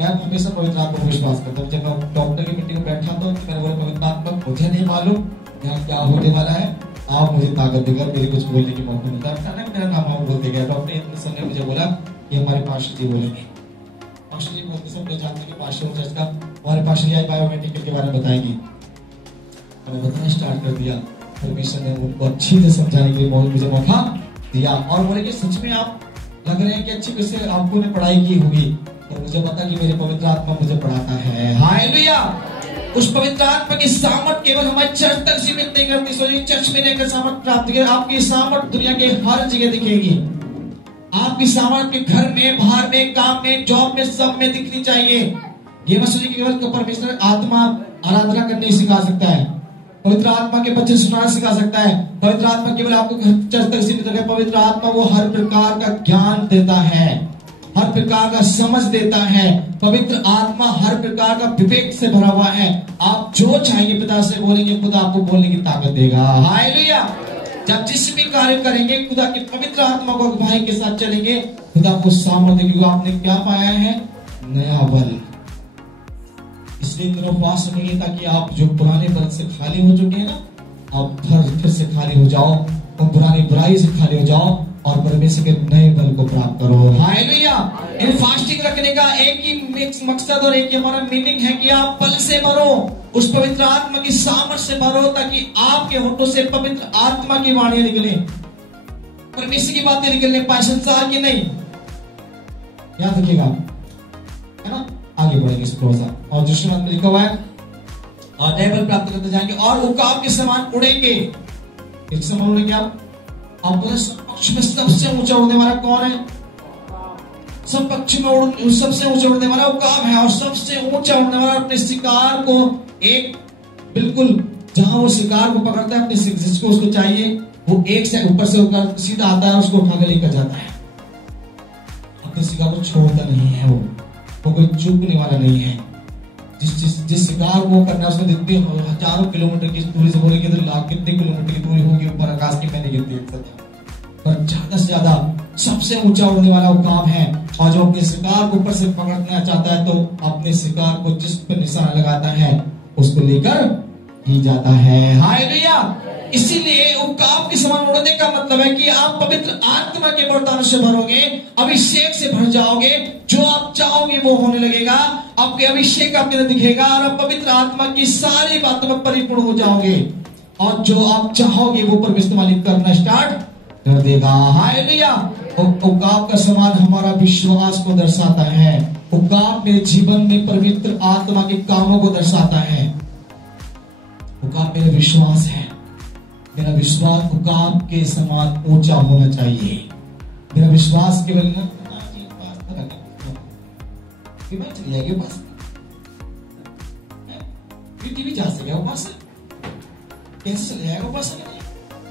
मैं हमेशा पवित्र आत्मा पर विश्वास करता हूँ। जब मैं डॉक्टर की मीटिंग में बैठा तो मैंने बोला पवित्र आत्मा मुझे नहीं मालूम यहाँ क्या होने वाला है, आप मुझे ताकत देकर मेरे कुछ बोलने की मौका मिलता है। मेरा नाम बोलते गया। डॉक्टर ने मुझे बोला ये हमारे पास्टर जी बोलेंगे। पास्टर जी बोलते सब लोग जानते कि पास्टर चर्च का हमारे पास्टर जी बायोमेडिकल के बारे में बताएंगे। मैंने बताना स्टार्ट कर दिया। परमेश्वर ने उनको अच्छी से समझाने के लिए मुझे मौका दिया, और बोले कि सच में आप लग रहे हैं कि अच्छी से आपको ने पढ़ाई की होगी, और मुझे पता कि मेरे पवित्र आत्मा मुझे पढ़ाता है। हालेलुया। उस पवित्र आत्मा की सामर्थ केवल हमारे चर्च तक सीमित नहीं करती, सोचिए चर्च में रहकर सामर्थ प्राप्त करें, आपकी सामर्थ दुनिया के हर जगह दिखेगी। आपकी सामर्थ के घर में, बाहर में, काम में, जॉब में, सब में दिखनी चाहिए। ये मत सोचिए केवल परमेश्वर आत्मा आराधना करने सिखा सकता है, पवित्र आत्मा के बच्चे सुनाना सिखा सकता है, पवित्र आत्मा केवल आपको चर्च तक सीमित रखे। पवित्र आत्मा वो हर प्रकार का ज्ञान देता है, हर प्रकार का समझ देता है। पवित्र आत्मा हर प्रकार का विवेक से भरा हुआ है। आप जो चाहिए पिता से बोलेंगे, खुदा आपको बोलने की ताकत देगा। हालेलुया। जब जिस भी कार्य करेंगे खुदा की पवित्र आत्मा को अगुवाई के साथ चलेंगे, खुदा आपको सामर्थ्य देगा। आपने क्या पाया है? नया बल। इसलिए इन दिनों उपवास रखेंगे ताकि आप जो पुराने बल से खाली हो चुके हैं ना, आप फिर से खाली हो जाओ, और पुरानी बुराई से खाली हो जाओ, और परमेश्वर के नए बल को प्राप्त करो। हालेलुया। इन फास्टिंग रखने का एक ही मकसद और एक ही हमारा मीनिंग है कि आप बल से भरो, उस पवित्र आत्मा की सामर्थ से भरो, ताकि आपके होठों से पवित्र आत्मा की वाणियां निकले, परमेश्वर की बातें निकलने पाए, संसार की नहीं। याद रखिएगा, है ना। आगे बढ़ेंगे इस थोड़ा सा, और दृश्यमान में लिखा हुआ है और नए बल प्राप्त करते जाएंगे और उकाब के समान उड़ेंगे। एक समान उड़ेंगे आप बोले पक्ष में सबसे ऊंचा उड़ने वाला कौन है? सब पक्ष में सबसे ऊंचा उड़ने वाला उकाब है, और सबसे ऊंचा उड़ने वाला अपने शिकार को एक बिल्कुल जहां वो शिकार को पकड़ता है, अपने जिसको उसको चाहिए वो एक से ऊपर से होकर सीधा आता है, उसको उठाकर लेकर जाता है। अपने शिकार को छोड़ता नहीं है, वो कोई चूकने वाला नहीं है। जिस शिकार को करना उसमें जितनी हजारों किलोमीटर की दूरी से बोलेंगे तो लाख कितने किलोमीटर की दूरी होगी ऊपर आकाश की, मैंने गिनती पर ज्यादा से ज्यादा सबसे ऊंचा उड़ने वाला वो काम है। और जो अपने शिकार को ऊपर से पकड़ना चाहता है तो अपने शिकार को जिस पर निशाना लगाता है उसको लेकर ही जाता है। हालेलुया। इसीलिए उकाब के समान उड़ने का मतलब है कि आप पवित्र आत्मा के वरदान से भरोगे, अभिषेक से भर जाओगे, जो आप चाहोगे वो होने लगेगा, आपके अभिषेक आपके अंदर दिखेगा, और आप पवित्र आत्मा की सारी बातों में परिपूर्ण हो जाओगे, और जो आप चाहोगे वो परमेश्वर करना स्टार्ट कर देगा। हालेलुया। उकाब का समान हमारा विश्वास को दर्शाता है। उकाब मेरे जीवन में पवित्र आत्मा के कामों को दर्शाता है। उकाब मेरा विश्वास है। मेरा विश्वास उकाब के समान ऊंचा होना चाहिए। मेरा विश्वास केवल चली जाएगी बस, टीवी जा सके बस, कैसे चले जाएगा बस,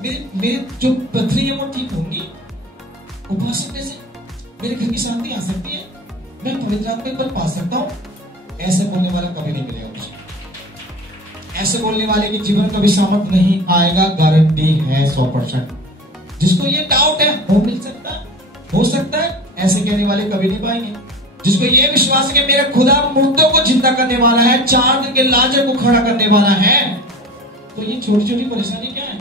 मेरे जो पथरी है वो ठीक होंगी, उपवास करने से मेरे घर की शांति आ सकती है, मैं पवित्र आत्मा पर पा सकता हूँ। ऐसे बोलने वाला कभी नहीं मिलेगा मुझे। ऐसे बोलने वाले की जीवन कभी सामर्थ नहीं आएगा, गारंटी है 100%। जिसको ये डाउट है वो मिल सकता है, हो सकता है, ऐसे कहने वाले कभी नहीं पाएंगे। जिसको ये विश्वास है कि मेरा खुदा मुर्दों को जिंदा करने वाला है, 4 दिन के लाजर को खड़ा करने वाला है, तो ये छोटी छोटी परेशानी क्या है?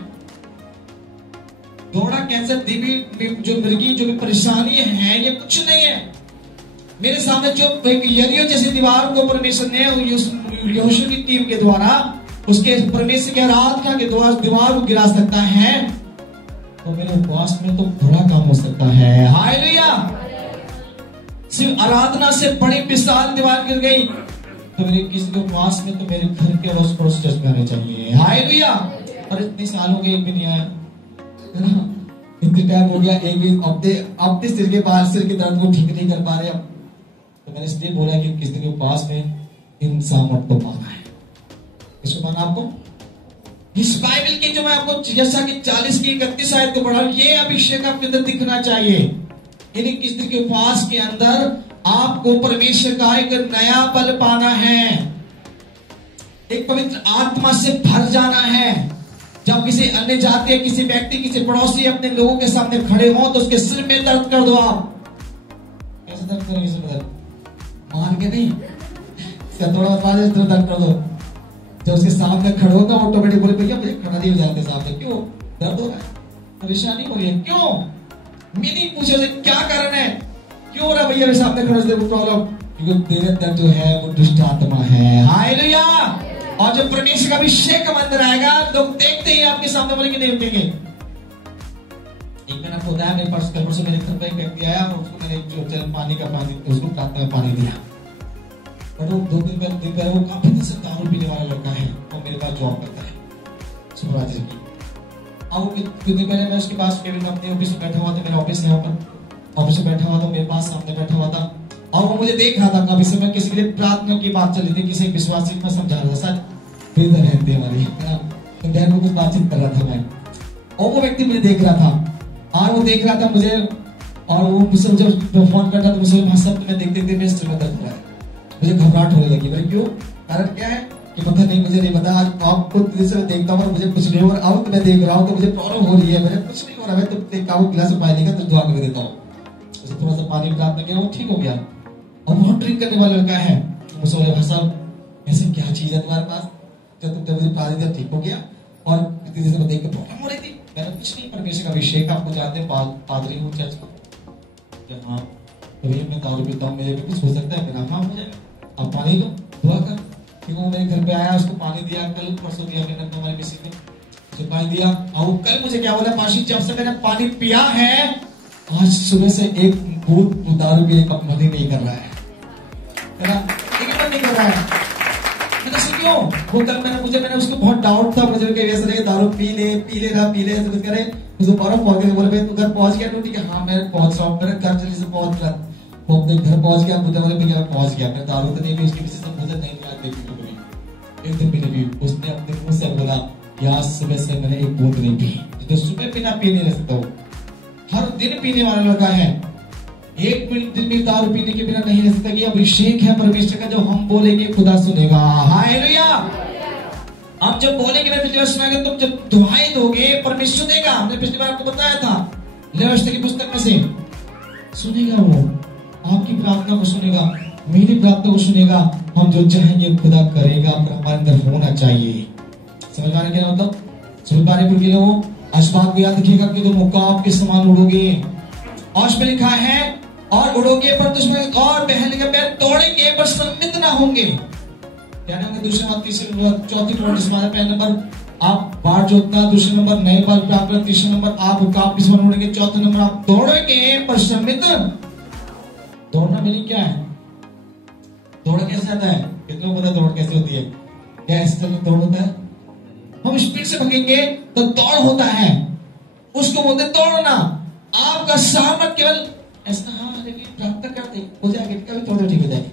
दौड़ा, कैंसर, टीबी, जो मिर्गी, जो भी परेशानी है, ये कुछ नहीं है। मेरे सामने जो यरीहो जैसी दीवार को परमेश्वर ने यहोशू की टीम के द्वारा, उसके परमेश्वर के आराधना के द्वारा दीवार को गिरा सकता है, तो मेरे उपवास में तो बड़ा काम हो सकता है। हालेलुया। सिर्फ आराधना से बड़ी विशाल दीवार गिर गई तो मेरे किसी के उपवास में तो मेरे घर के अड़ोस पड़ोस चर्च में आने चाहिए। हालेलुया। और इतने साल हो गए, एक भी नहीं आया, इतने टाइम हो गया, एक भी अपने सिर के दर्द को ठीक नहीं कर पा रहे। तो मैंने इसलिए बोला कि किसी के उपवास में इन सामर्थ को पाना है। इसको माना आपको इस बाइबल की जो मैं आपको जैसा कि 40 की 31 आयत को पढ़ा, ये अभिषेक आपके अंदर दिखना चाहिए। यानी किस दिन के उपवास के अंदर आपको परमेश्वर का एक नया बल पाना है, एक पवित्र आत्मा से भर जाना है। जब किसी अन्य जाति, किसी व्यक्ति, किसी पड़ोसी अपने लोगों के सामने खड़े हो तो उसके सिर में दर्द कर दो। आप कैसे दर्द करेंगे? सिर में दर्द मान के नहीं, थोड़ा दर्द कर दो। जब उसके सामने खड़े होगा ऑटोमेटिक बोले भैया मुझे खड़ा नहीं हो जाते सामने, क्यों? दर्द हो रहा है, परेशानी हो रही है, क्यों? मीनिंग पूछे उसे क्या कारण है, क्यों हो रहा भैया मेरे सामने खड़े होते प्रॉब्लम? क्योंकि तेरे अंदर जो है वो दुष्ट आत्मा है। हालेलुया। और जब परमेश्वर का अभिषेक अंदर आएगा, लोग देखते ही आपके सामने बोलेंगे नहीं रुकेंगे। एक मैंने आपको बताया, मेरे पास परसों मेरे घर पे एक व्यक्ति आया और उसको मैंने जो पानी उसको प्रार्थना में पानी दिया, और वो 2 दिन पहले वो काफी दिन से दारू पीने वाला लड़का है, वो मेरे पास जॉब करता है सुपरवाइजर की। अब कुछ दिन पहले मैं उसके पास अपने ऑफिस में बैठा हुआ था, मेरा ऑफिस यहाँ पर ऑफिस में बैठा हुआ था, मेरे पास सामने बैठा हुआ था, और वो मुझे देख रहा था। काफी समय किसी के लिए प्रार्थना की बात चल रही थी, किसी विश्वासी में समझा रहा था, सच बेहतर रहते हमारी तो कुछ बातचीत कर रहा था मैं, और वो व्यक्ति मुझे देख रहा था, और वो देख रहा था मुझे, और वो मुझसे जब फोन करता था मुझे सब मैं देखते मेरे सिर में दर्द हो रहा है, मुझे घबराहट होने लगी। भाई क्यों? कारण क्या है कि पता नहीं, मुझे नहीं पता। आज आपको मैं देखता हूँ मुझे कुछ नहीं हो रहा, अब मैं देख रहा हूँ तो मुझे प्रॉब्लम हो रही है, मुझे कुछ नहीं हो रहा। मैं तो देखा वो गिलास में पानी का तो दुआ करके देता हूँ, उसे थोड़ा सा पानी प्राप्त किया, वो ठीक हो गया। और बहुत ड्रिंक करने वाला लड़का है, मुझसे बोले भाई साहब ऐसी क्या चीज है तुम्हारे पास जब तुमने मुझे पानी दिया ठीक हो गया, और किसी से देख के प्रॉब्लम हो रही थी। मैंने कुछ नहीं, परमेश्वर का अभिषेक आपको जानते हैं, पादरी हूँ चर्च का। हाँ कभी मैं दारू पीता हूँ, मेरे भी कुछ हो सकता है, मेरा हाँ हो जाएगा, आप पानी लो, दुआ कर। क्योंकि वो मेरे घर पे आया, उसको पानी दिया, कल परसों दिया मैंने हमारे किसी ने उसे पानी दिया, और वो कल मुझे क्या बोला, पाशी जब से मैंने पानी पिया है आज सुबह से एक बूंद दारू पीने का मन ही नहीं कर रहा है ना, मन नहीं कर रहा है। मैंने से क्यों? वो कल मैंने उसको बहुत डाउट था, मुझे वैसे दारू पी ले तो करे मुझे बारह पहुंच गए, बोले तू घर पहुंच गया? तो ठीक है, हाँ मैं पहुंच रहा हूँ, मेरे घर जल्दी से पहुंच रहा। वो अपने घर पहुंच गया, मुझे बोले भैया पहुंच गया, मैं दारू तो नहीं पी, उसके पीछे से मुझे नहीं मिला देखने को कभी, एक दिन भी नहीं पी। उसने अपने मुंह से बोला यार सुबह से मैंने एक बूंद नहीं पी। तो सुबह बिना पी नहीं रह सकता, हर दिन पीने वाला लड़का है, एक दिन भी दारू पीने के बिना नहीं रह सकता। कि अभिषेक है परमेश्वर का, जब हम बोलेंगे खुदा सुनेगा। हालेलुया। आप जब बोलेंगे ना पिछली बार सुनाएगा, तुम जब दुआएं दोगे परमेश्वर देगा। हमने पिछली बार आपको बताया था, लेवितियों की पुस्तक में से सुनेगा, वो आपकी प्रार्थना को सुनेगा, मेरी प्रार्थना को सुनेगा। हम जो चाहेंगे खुदा करेगा, पर हमारे अंदर होना चाहिए। समझ पाने क्या मतलब? समझ पाने के लिए आज बात को याद रखिएगा कि तुम मुकाब के समान उड़ोगे। और उसमें लिखा है और उड़ोगे पर दुश्मन और बहन के पैर तोड़ेंगे पर सम्मिलित ना होंगे। क्या होंगे? दूसरे बात, तीसरे बात, चौथी पॉइंट पहले नंबर आप बाढ़ जोतना, दूसरे नंबर नए बाल प्राप्त करना, तीसरे नंबर आप मुकाब के समान उड़ेंगे, चौथे नंबर आप दौड़ेंगे पर सम्मिलित। दौड़ना मीनिंग क्या है? दौड़ कैसे जाता है? कितने को पता दौड़ कैसे होती है? क्या ऐसे दौड़ होता है? हम स्पीड से भगेंगे तो दौड़ होता है, उसको बोलते दौड़ना। आपका सामर्थ केवल ऐसा हाँ लेकिन प्रार्थना करते हो जाएगी, कभी थोड़ी ठीक हो जाएगी,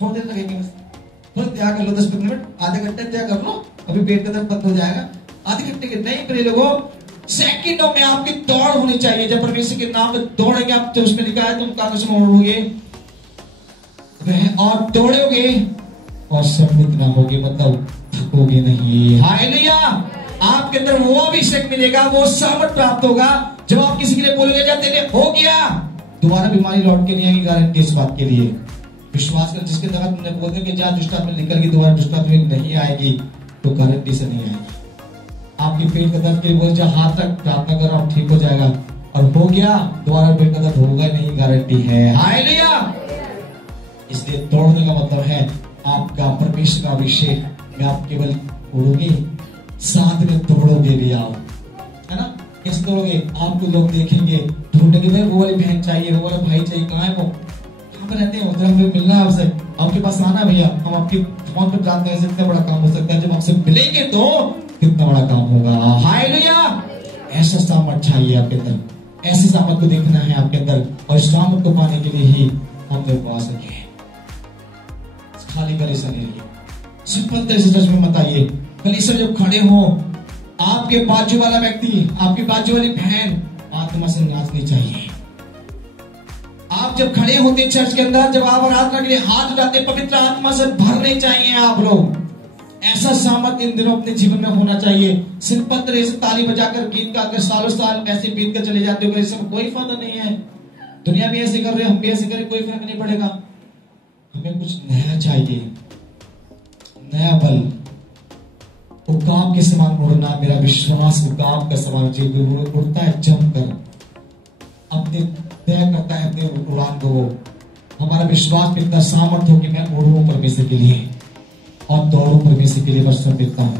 थोड़ी देर लगेगी, बस थोड़ा त्याग कर लो, 10-15 मिनट, आधे घंटे त्याग कर लो, अभी पेट का दर्द बंद हो जाएगा। आधे घंटे के नहीं प्रिय लोगों, सेकंडों में आपकी दौड़ होनी चाहिए। जब परमेश्वर के नाम में दौड़ेंगे आप, जब उसमें लिखा है तुम कागज में उड़ोगे और दौड़ोगे और सम्मिलित ना होगे, मतलब थकोगे नहीं। हालेलुया। आपके अंदर वो अभिषेक मिलेगा, वो सामर्थ प्राप्त होगा। जब आप किसी के लिए बोलोगे जा तेरे हो गया, दोबारा बीमारी लौट के नहीं आएगी। गारंटी इस बात के लिए विश्वास कर, जिसके द्वारा तुमने बोल दिया कि जा दुष्टात्मा निकल गई, दोबारा दुष्टात्मा नहीं आएगी, तो गारंटी से नहीं आएगी। आपकी पेट का दर्द के लिए बोल जा हाथ तक प्रार्थना कर रहा हूं ठीक हो जाएगा, और हो गया, दोबारा पेट का दर्द होगा नहीं, गारंटी है। हालेलुया। इसलिए दौड़ने का मतलब है आपका परमेश्वर का अभिषेक में आप केवल उड़ोगे, साथ में दौड़ोगे भी आप, है ना। कैसे दौड़ोगे? आपको लोग देखेंगे, ढूंढेंगे भाई वो वाली बहन चाहिए, वो वाला भाई चाहिए, कहाँ है वो, कहाँ पर रहते हैं, उधर हमें मिलना है आपसे, आपके पास आना भैया, हम आपकी फोन पर प्रार्थना करने से इतना बड़ा काम हो सकता है, जब आपसे मिलेंगे तो कितना बड़ा काम होगा। हालेलुया। ऐसा सामर्थ चाहिए आपके अंदर, ऐसे सामर्थ को देखना है आपके अंदर, और इस सामर्थ को पाने के लिए ही हमने उपवास रखे हैं। खाली गले से नहीं रहिए, सिंपल तरह से चर्च में मत आइए। गले से जब खड़े हो, आपके बाजू वाला व्यक्ति, आपकी बाजू वाली बहन आत्मा से नाचनी चाहिए। आप जब खड़े होते हैं चर्च के अंदर, जब आप आराधना के लिए हाथ उठाते, पवित्र आत्मा से भरने चाहिए आप लोग। ऐसा सामर्थ इन दिनों अपने जीवन में होना चाहिए। सिंपल तरह से ताली बजाकर गीत गाकर सालों साल ऐसे बीत कर चले जाते हो, इसमें कोई फायदा नहीं है। दुनिया भी ऐसे कर रहे, हम भी ऐसे करें, कोई फर्क नहीं पड़ेगा। हमें कुछ नया चाहिए, नया बल। उकाब के समान उड़ना, मेरा विश्वास उकाब का समान उड़ता है जमकर, अपने तय करता है अपने उड़ान को। हमारा विश्वास में इतना सामर्थ्य हो कि मैं उड़ूं परमेश्वर के लिए और दौड़ूं परमेश्वर के लिए, बस समझता हूं,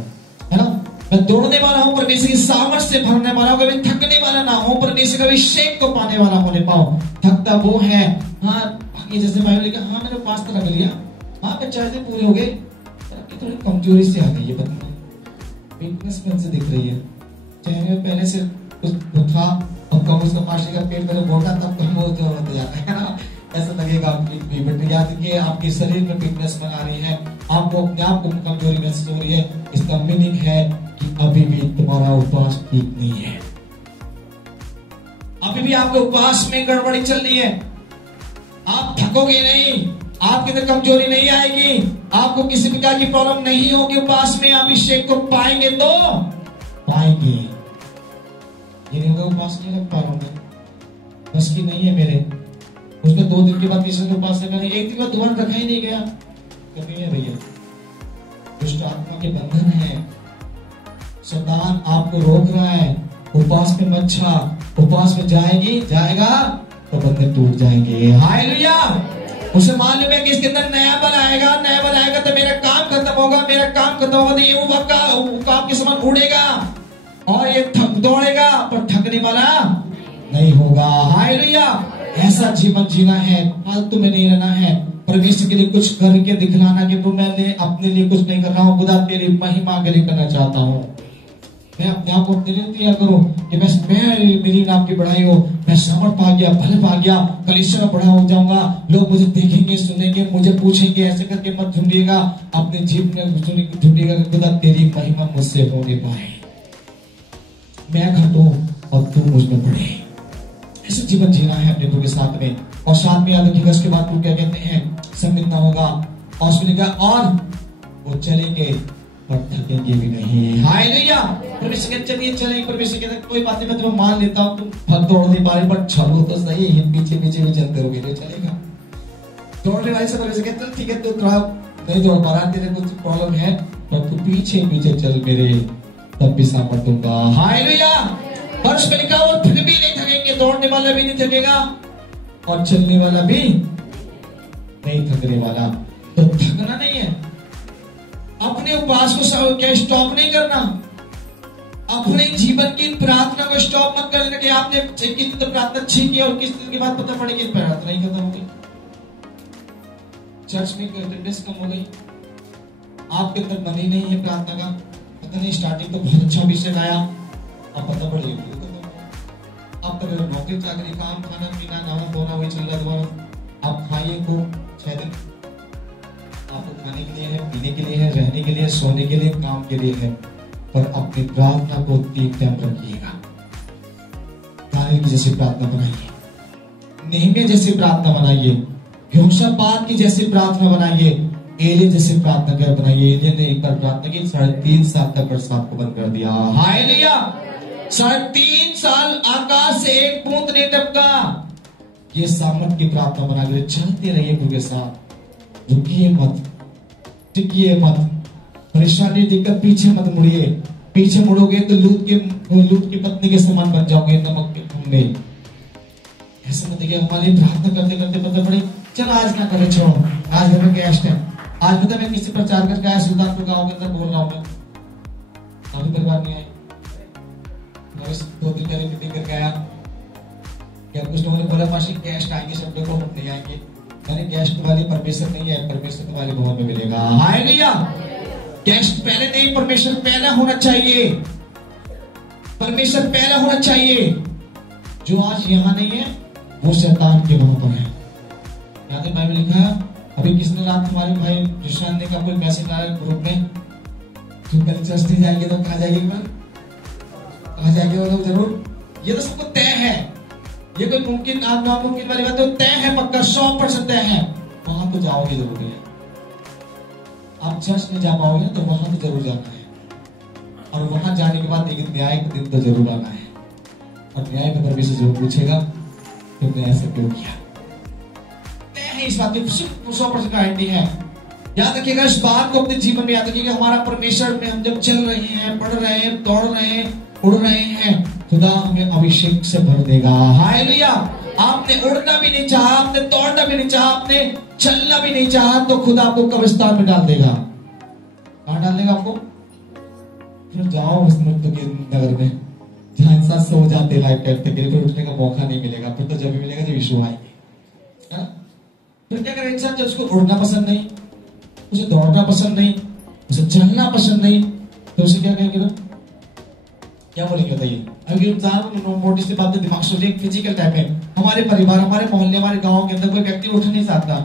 है ना। मैं दौड़ने वाला हूं, परमेश्वर की सामर्थ्य से भरने वाला हूं, कभी थकने वाला ना हो, परमेश्वर का अभिषेक को पाने वाला होने पाऊं। थकता वो है, हाँ ये जैसे भाई ने कहा, हाँ मैंने पास तो रख लिया, हाँ मैं चार्ज पूरे हो गए, थोड़ी कमजोरी से आ गई है, पता वीकनेस में से दिख रही है। चेहरे में पहले से कुछ था, अब कम उसका पाशी का पेट पहले मोटा, तब कम होते जाता है ना, ऐसा लगेगा आपकी बट याद कि आपके शरीर में फिटनेस बना रही है, आपको अपने आप को कमजोरी महसूस हो रही है। इसका मीनिंग है कि अभी भी तुम्हारा उपवास ठीक नहीं है, अभी भी आपके उपवास में गड़बड़ी चल रही है। आप थकोगे नहीं, आपके अंदर कमजोरी नहीं आएगी, आपको किसी प्रकार की प्रॉब्लम नहीं होगी। उपवास में अभिषेक को पाएंगे तो पाएंगे। ये नहीं होगा उपवास नहीं रख पा रहा हूं, बस की नहीं है मेरे, उसमें 2 दिन के बाद तीसरे दिन उपवास करना, एक दिन बाद दोबारा रखा ही नहीं गया, कभी है भैया। दुष्ट आत्मा के बंधन है, शैतान आपको रोक रहा है। उपवास में मत छा, उपवास में जाएगा तो बंधन टूट जाएंगे। हालेलुया। उसे मालूम है कि इसके अंदर नया बल आएगा तो मेरा काम खत्म होगा, तो ये उकाब के समान उड़ेगा और ये दौड़ेगा, पर थकने वाला नहीं होगा। हालेलुया। ऐसा जीवन जीना है, फालतू में नहीं रहना है, परमेश्वर के लिए कुछ करके दिखलाना कि मैंने अपने लिए कुछ नहीं कर रहा हूँ, खुदा तेरी महिमा के लिए करना चाहता हूँ। मैं अपने आप को अपने लिए तैयार करूं कि मेरी नाम की बढ़ाई हो, मैं समर्थ पा गया, भले पा गया, कलीसिया में बड़ा हो जाऊंगा, लोग मुझे देखेंगे, सुनेंगे, मुझे पूछेंगे। ऐसे करके मत ढूंढिएगा, अपने जीवन में ढूंढिएगा कि खुदा तेरी महिमा मुझसे होने पाए, मैं घटूं और तू मुझ में बढ़े। ऐसे जीवन जीना है अपने प्रभु के साथ में। और साथ में याद रखिएगा उसके बाद क्या कहते हैं, सम्मिलित ना होगा और सुनेगा, और वो चलेंगे पर थकेंगे भी नहीं। हालेलुया। परमेश्वर कहते चलिए चलेंगे, परमेश्वर कहते कोई बात नहीं, मैं तुम्हें मान लेता हूँ, तुम भाग दौड़ नहीं पा रहे, पर चलो तो सही, पीछे पीछे भी चलते रहोगे तो चलेगा। दौड़ने वाले से परमेश्वर कहते ठीक है, तो थोड़ा नहीं दौड़ पा रहा, तेरे कुछ प्रॉब्लम है, पर तू पीछे पीछे चल मेरे, तब भी सामर्थ दूंगा। हालेलुया। वर्ष में लिखा वो फिर भी नहीं थकेंगे, दौड़ने वाला भी नहीं थकेगा और चलने वाला भी नहीं थकने वाला। तो थकना नहीं है, अपने उपवास को क्या स्टॉप नहीं करना, अपने जीवन की प्रार्थना को स्टॉप मत कर देना कि आपने किस दिन प्रार्थना अच्छी की और किस दिन के बाद पता पड़े कि प्रार्थना ही खत्म हो गई, चर्च में अटेंडेंस कम हो गई, आपके अंदर मन ही नहीं है प्रार्थना का। पता नहीं स्टार्टिंग तो बहुत अच्छा विषय गाया, अब पता पड़े अब तो नौकरी चाकरी काम खाना पीना नहाना धोना वही चल रहा है दोबारा। आप खाइए को 6 दिन आपको खाने के लिए है, पीने के लिए है, रहने के लिए, सोने के लिए, काम के लिए है, पर अपनी प्रार्थना को 3 टाइम रखिएगा। दानियल की जैसी प्रार्थना बनाइए, नेहमिया जैसी प्रार्थना बनाइए, यहोशापात की जैसी प्रार्थना बनाइए, एलिया जैसी प्रार्थना कर बनाइए। एलिया ने एक बार प्रार्थना की, 3.5 साल तक बरसात को बंद कर दिया। हालेलुया। 3.5 साल आकाश से एक बूंद नहीं टपका। ये सामर्थ की प्रार्थना बना के चलते रहिए प्रभु के साथ, रुकिए मत, टिकिए मत, परेशानी दिक्कत पीछे मत मुड़िए। पीछे मुड़ोगे तो लूत की पत्नी के समान बन जाओगे, नमक के खुम्बे। ऐसा मत देखिए हमारी प्रार्थना करते करते पता पड़े चल आज ना करे, छोड़ो आज घर में गेस्ट है। आज पता मैं किसी प्रचार करके आया सुल्तानपुर गांव के अंदर बोल रहा हूँ, मैं अभी परिवार नहीं आए, 2 दिन पहले मीटिंग करके आया। क्या कुछ लोगों ने बोला पाशी गेस्ट आएंगे, सब लोग हम नहीं आएंगे। मैंने गेस्ट वाले परमेश्वर नहीं है, परमेश्वर तुम्हारे भवन में मिलेगा। हालेलुया। गेस्ट पहले नहीं, परमेश्वर पहला होना चाहिए, परमेश्वर पहला होना चाहिए। जो आज यहाँ नहीं है वो शैतान के वहां पर है। याद है बाइबल लिखा है, अभी किसने रात हमारे भाई निशान ने का कोई मैसेज आया ग्रुप में, तुम कल चर्च नहीं जाएंगे तो कहाँ जाएंगे, कहाँ जाएंगे वो लोग जरूर। ये तो सबको तय है, ये कोई मुमकिन नामुमकिन वाली बात तो तय है, पक्का 100% तय है। वहां तो जाओगे जरूर है। आप चर्च में जा पाओगे तो वहां तो जरूर जाना है, और वहां जाने के बाद एक न्याय के दिन तो जरूर आना है, और न्याय में परमेश्वर जरूर पूछेगा तुमने ऐसा क्यों किया। इस बात की 100% गारंटी है। याद रखिएगा इस बात को अपने जीवन में याद रखिएगा, हमारा परमेश्वर में हम जब चल रहे हैं, पढ़ रहे हैं, दौड़ रहे हैं, उड़ रहे हैं, खुदा हमें अभिषेक से भर देगा। हालेलुया। आपने उड़ना भी नहीं चाहा, आपने दौड़ना भी नहीं चाहा, आपने चलना भी नहीं चाहा, तो खुदा आपको कब्रिस्तान में डाल देगा। कहां डाल देगा आपको? फिर जाओ उस मृत्यु के नगर में जहां इंसान सो जाते लाइफ टाइम तक, फिर उठने का मौका नहीं मिलेगा। फिर तो जब भी मिलेगा जब यीशु आएंगे। फिर क्या करे इंसान, जब उसको उड़ना पसंद नहीं, उसे दौड़ना पसंद नहीं, उसे चलना पसंद नहीं, तो उसे क्या कहेंगे? क्या बोलेंगे बताइए? अगर इंसान मोटी सी बात दिमाग सोचिए, फिजिकल टाइप है, हमारे परिवार, हमारे मोहल्ले, हमारे गांव के अंदर कोई व्यक्ति उठ नहीं सकता,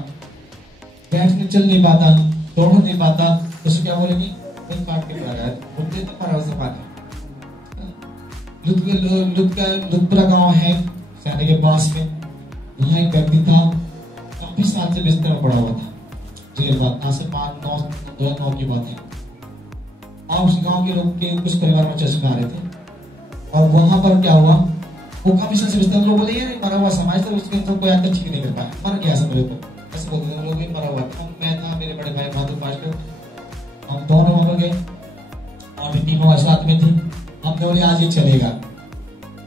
बैठ नहीं, चल नहीं पाता, दौड़ नहीं पाता, तो उसे क्या बोलेंगे? काट के पड़ा है, उठते तो पारा से पाना। लुत्पुरा गांव है सैनी के पास में, वहां एक व्यक्ति था, काफी साल से बिस्तर में पड़ा हुआ था, जेल बात आज से 2009 की बात है। और उस गांव के लोग के कुछ परिवार में चर्च में आ रहे थे, और वहां पर क्या हुआ, वो काफी साल से बिस्तर, लोग बोले ये मरा हुआ समाज था, उसके अंदर कोई आदमी ठीक नहीं कर पाया, मर गया समझो, तो ऐसे बोलते थे लोग, मरा हुआ था। मैं था, मेरे बड़े भाई बहादुर पास्टर, हम दोनों वहां पर गए, और भी टीमों साथ में थी। हमने बोले आज ये चलेगा,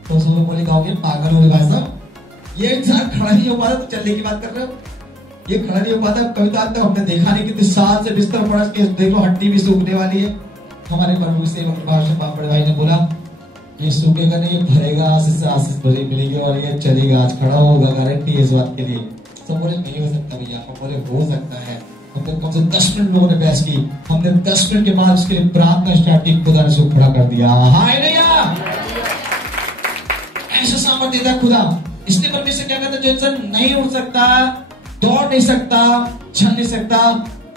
तो सब लोग बोले गाँव के पागल हो रहे भाई साहब, ये इंसान खड़ा नहीं हो पाता तो चलने की बात कर रहे हो, ये खड़ा नहीं हो पाता। कभी तो आज तक हमने देखा नहीं, कितने साल से बिस्तर पड़ा, देख लो हड्डी भी सूखने वाली है। हमारे प्रभु से बड़े भाई ने बोला ये सूखेगा नहीं, ये भरेगा, आशीष भरी मिलेगी और ये चलेगा, आज खड़ा होगा, गारंटी है इस बात के लिए। सब बोले नहीं हो सकता भैया, हम बोले हो सकता है। हमने कम से 10 मिनट लोगों ने बहस की, हमने 10 मिनट के बाद उसके लिए प्रार्थना स्टार्ट की, खुदा ने उसको खड़ा कर दिया। हालेलुया। ऐसा सामर्थ्य देता खुदा। इसलिए परमेश्वर क्या कहता है, जो इंसान नहीं उड़ सकता, दौड़ नहीं सकता, चल नहीं सकता,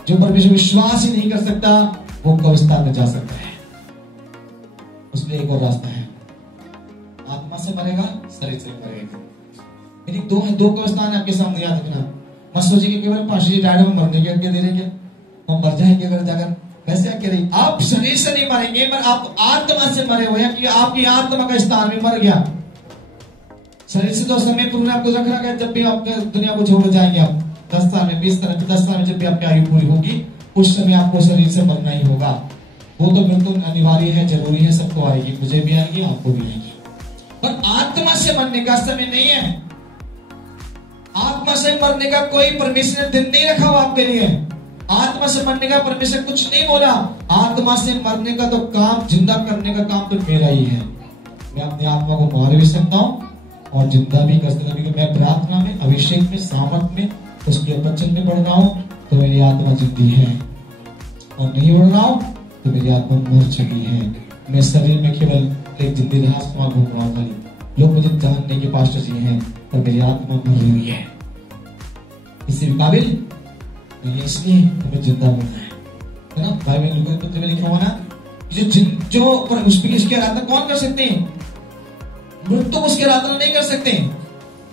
जो परमेश्वर विश्वास ही नहीं कर सकता, वो कब्रिस्तान में जा सकता है। उसमें एक और रास्ता है, आत्मा से मरेगा, शरीर से मरेगा। लेकिन दो कब्रिस्तान आपके सामने, याद रखना। मत सोचिए कि केवल पाशी जी डायरेक्ट में मरने के आगे दे देंगे, हम मर जाएंगे अगर जाकर, वैसे क्या करेंगे? आप शरीर से नहीं मरेंगे, पर आप आत्मा से मरे हुए हैं, कि आपकी आत्मा का स्थान में मर गया। शरीर से तो समय पूर्ण आपको रख रखा है, जब भी आप दुनिया को छोड़ जाएंगे, आप 10 साल में, 20 साल में, 10 साल में, जब भी आपकी आयु पूरी होगी, उस समय आपको शरीर से मरना ही होगा। वो तो बिल्कुल अनिवार्य है, जरूरी है, सबको आएगी, मुझे भी आएगी, आपको भी आएगी। पर आत्मा से मरने का समय नहीं है। आत्मा से मरने का कोई परमेश्वर ने दिन नहीं रखा हुआ आपके लिए। आत्मा से मरने का परमेश्वर कुछ नहीं बोला। आत्मा से मरने का तो काम, जिंदा करने का काम तो मेरा ही है। मैं अपनी आत्मा को मार भी सकता हूँ और जिंदा भी कर सकता हूँ, क्योंकि मैं प्रार्थना में, अभिषेक में, सामर्थ में, उसके वचन में बढ़ रहा हूँ, तो मेरी आत्मा जिंदी है। और नहीं उड़ रहा हूँ तो मेरी आत्मा मर चुकी है। मैं शरीर में केवल एक जिंदी रहा घूम रहा हूँ खाली। लोग मुझे जानने के पास्टर जी हैं, पर मेरी आत्मा मर रही है। इससे काबिल नहीं, इसलिए हमें जिंदा होना है ना। बाइबल में लिखा हुआ ना, जो उस पे इसकी आराधना कौन कर सकते हैं? मृत्यु उसकी आराधना नहीं कर सकते।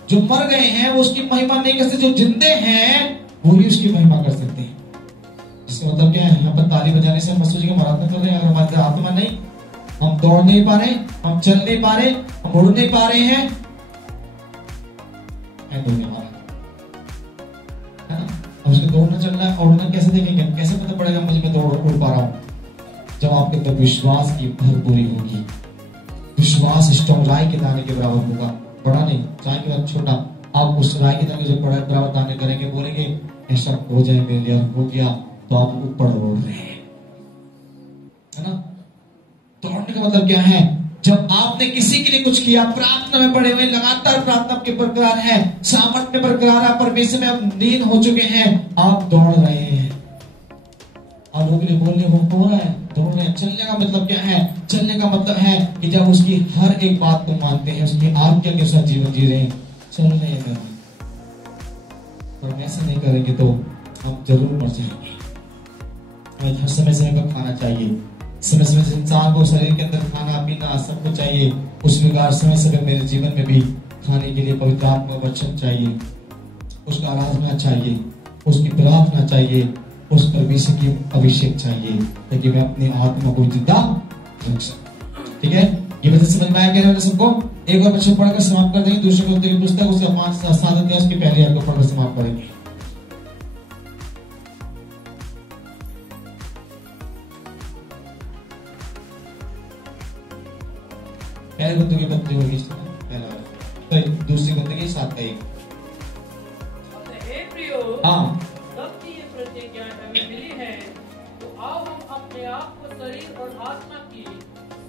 जो मर गए हैं वो उसकी महिमा नहीं कर सकते, जो जिंदे हैं वो ही उसकी महिमा कर सकते हैं। इसका मतलब क्या है? यहाँ पर ताली बजाने से हम मसीह जी की आराधना कर रहे हैं, अगर हमारे आत्मा नहीं, हम दौड़ नहीं पा रहे, हम चल नहीं पा रहे, हम उड़ नहीं पा रहे हैं, है ना? अब उसको दौड़ना चलना है, उड़ना कैसे देखेंगे? कैसे पता पड़ेगा मुझे मैं दौड़ उड़ पा रहा हूं? जब आपके अंदर विश्वास की भरपूरी होगी। विश्वास स्ट्रॉन्ग राई के दाने के बराबर होगा, बड़ा नहीं, राई के बाद छोटा। आप उस राई के दाने जो बड़ा बराबर दाने करेंगे, बोलेंगे ऐसा हो जाए मेरे लिए, हो गया, तो आप ऊपर दौड़ रहे हैं, है ना? दौड़ने का मतलब क्या है? जब आपने किसी के लिए कुछ किया, प्रार्थना में पड़े हुए, लगातार प्रार्थना के बरकरार है, सामर्थ्य में बरकरार है, परमेश्वर में आप लीन हो चुके हैं, आप दौड़ रहे हैं। आप लोगों के लिए बोलने वो हो रहा है, दौड़ रहे हैं। चलने का मतलब क्या है? चलने का मतलब है कि जब उसकी हर एक बात को मानते हैं, उसकी आज्ञा के साथ जीवन जी रहे हैं, चल रहे हैं। और ऐसा नहीं करेंगे तो हम जरूर मर जाएंगे। हमें हर समय समय पर खाना चाहिए, समय समय से इंसान को शरीर के अंदर खाना पीना सब कुछ चाहिए। उस प्रकार समय समय मेरे जीवन में भी खाने के लिए पवित्र आत्मा वचन चाहिए, उसका आराधना चाहिए, उसकी प्रार्थना चाहिए, उस परमेश्वर की अभिषेक चाहिए, ताकि मैं अपनी आत्मा को जिंदा रख सकूं। ठीक है, ये वजह समझ में आया क्या सबको? एक और वचन पढ़कर समाप्त कर देंगे। दूसरे ग्रंथ की पुस्तक उसका 5-7 अध्याय उसके पहले अध्याय को पढ़कर समाप्त करेंगे। पहले ग्रंथ की पत्री होगी, पहला तो दूसरी ग्रंथ की 7 का 1। हाँ, प्रतिज्ञा हमें मिली है, तो आओ हम अपने आप को शरीर और आत्मा की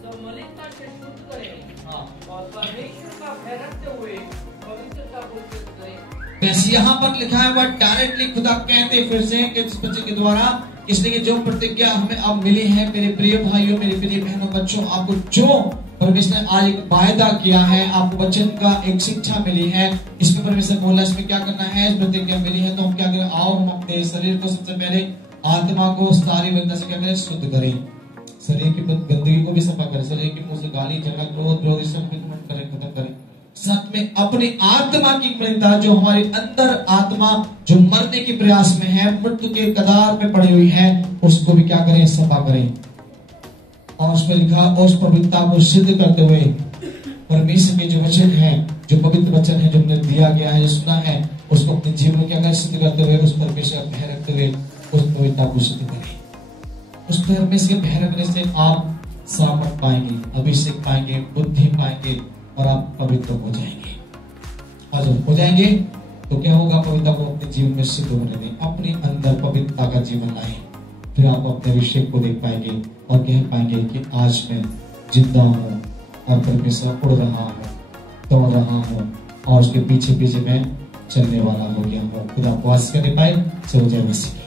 सम्मिलितता से शुद्ध करें। हाँ। और परमेश्वर का भय रखते हुए पवित्रता को सिद्ध करें। वैसे यहाँ पर लिखा है वह डायरेक्टली खुदा कहते फिर से इस बच्चे के द्वारा, इसलिए जो प्रतिज्ञा हमें अब मिली है मेरे प्रिय भाइयों, मेरे प्रिय बहनों, बच्चों, आपको जो परमेश्वर ने आज एक वायदा किया है, आपको वचन का एक शिक्षा मिली है, इसमें परमेश्वर बोला इसमें क्या करना है, इस प्रतिज्ञा मिली है, तो हम क्या करें? आओ हम अपने शरीर को सबसे पहले, आत्मा को सारी गंदगी से क्या करें? शुद्ध करें। शरीर की गंदगी को भी सफा करें, शरीर के मुंह से गाली झगड़ा क्रोध विरोध सब करें, खत्म करें। साथ में अपनी आत्मा की मृदा, जो हमारे अंदर आत्मा जो मरने के प्रयास में है, मृत्यु के कगार पे पड़ी हुई है, उसको भी क्या करें? सफा करें। और उसमें लिखा उस पवित्रता को सिद्ध करते हुए परमेश्वर के जो वचन है, जो पवित्र वचन है, जो हमने दिया गया है, जो सुना है, उसको अपने जीवन में क्या करें? सिद्ध करते हुए, उस परमेश्वर का भय रखते हुए उस पवित्रता को सिद्ध करें। उस परमेश्वर के भय रखने से आप सामर्थ पाएंगे, अभिषेक पाएंगे, बुद्धि पाएंगे और आप पवित्र हो जाएंगे। और जब हो जाएंगे तो क्या होगा? पवित्रता को अपने जीवन में सिद्ध होने दें, अपने अंदर पवित्रता का जीवन लाएं, फिर आप अपने अभिषेक को देख पाएंगे और कह पाएंगे कि आज मैं जिंदा हूँ और परमेश्वर उड़ रहा हूँ, दौड़ रहा हूँ और उसके पीछे पीछे मैं चलने वाला हो गया हूँ। खुदा आपको आशीष करने पाए। चलो जय मसीह।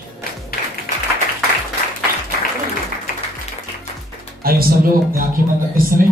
आइए सब लोग अपनी आंखें बंद करते समय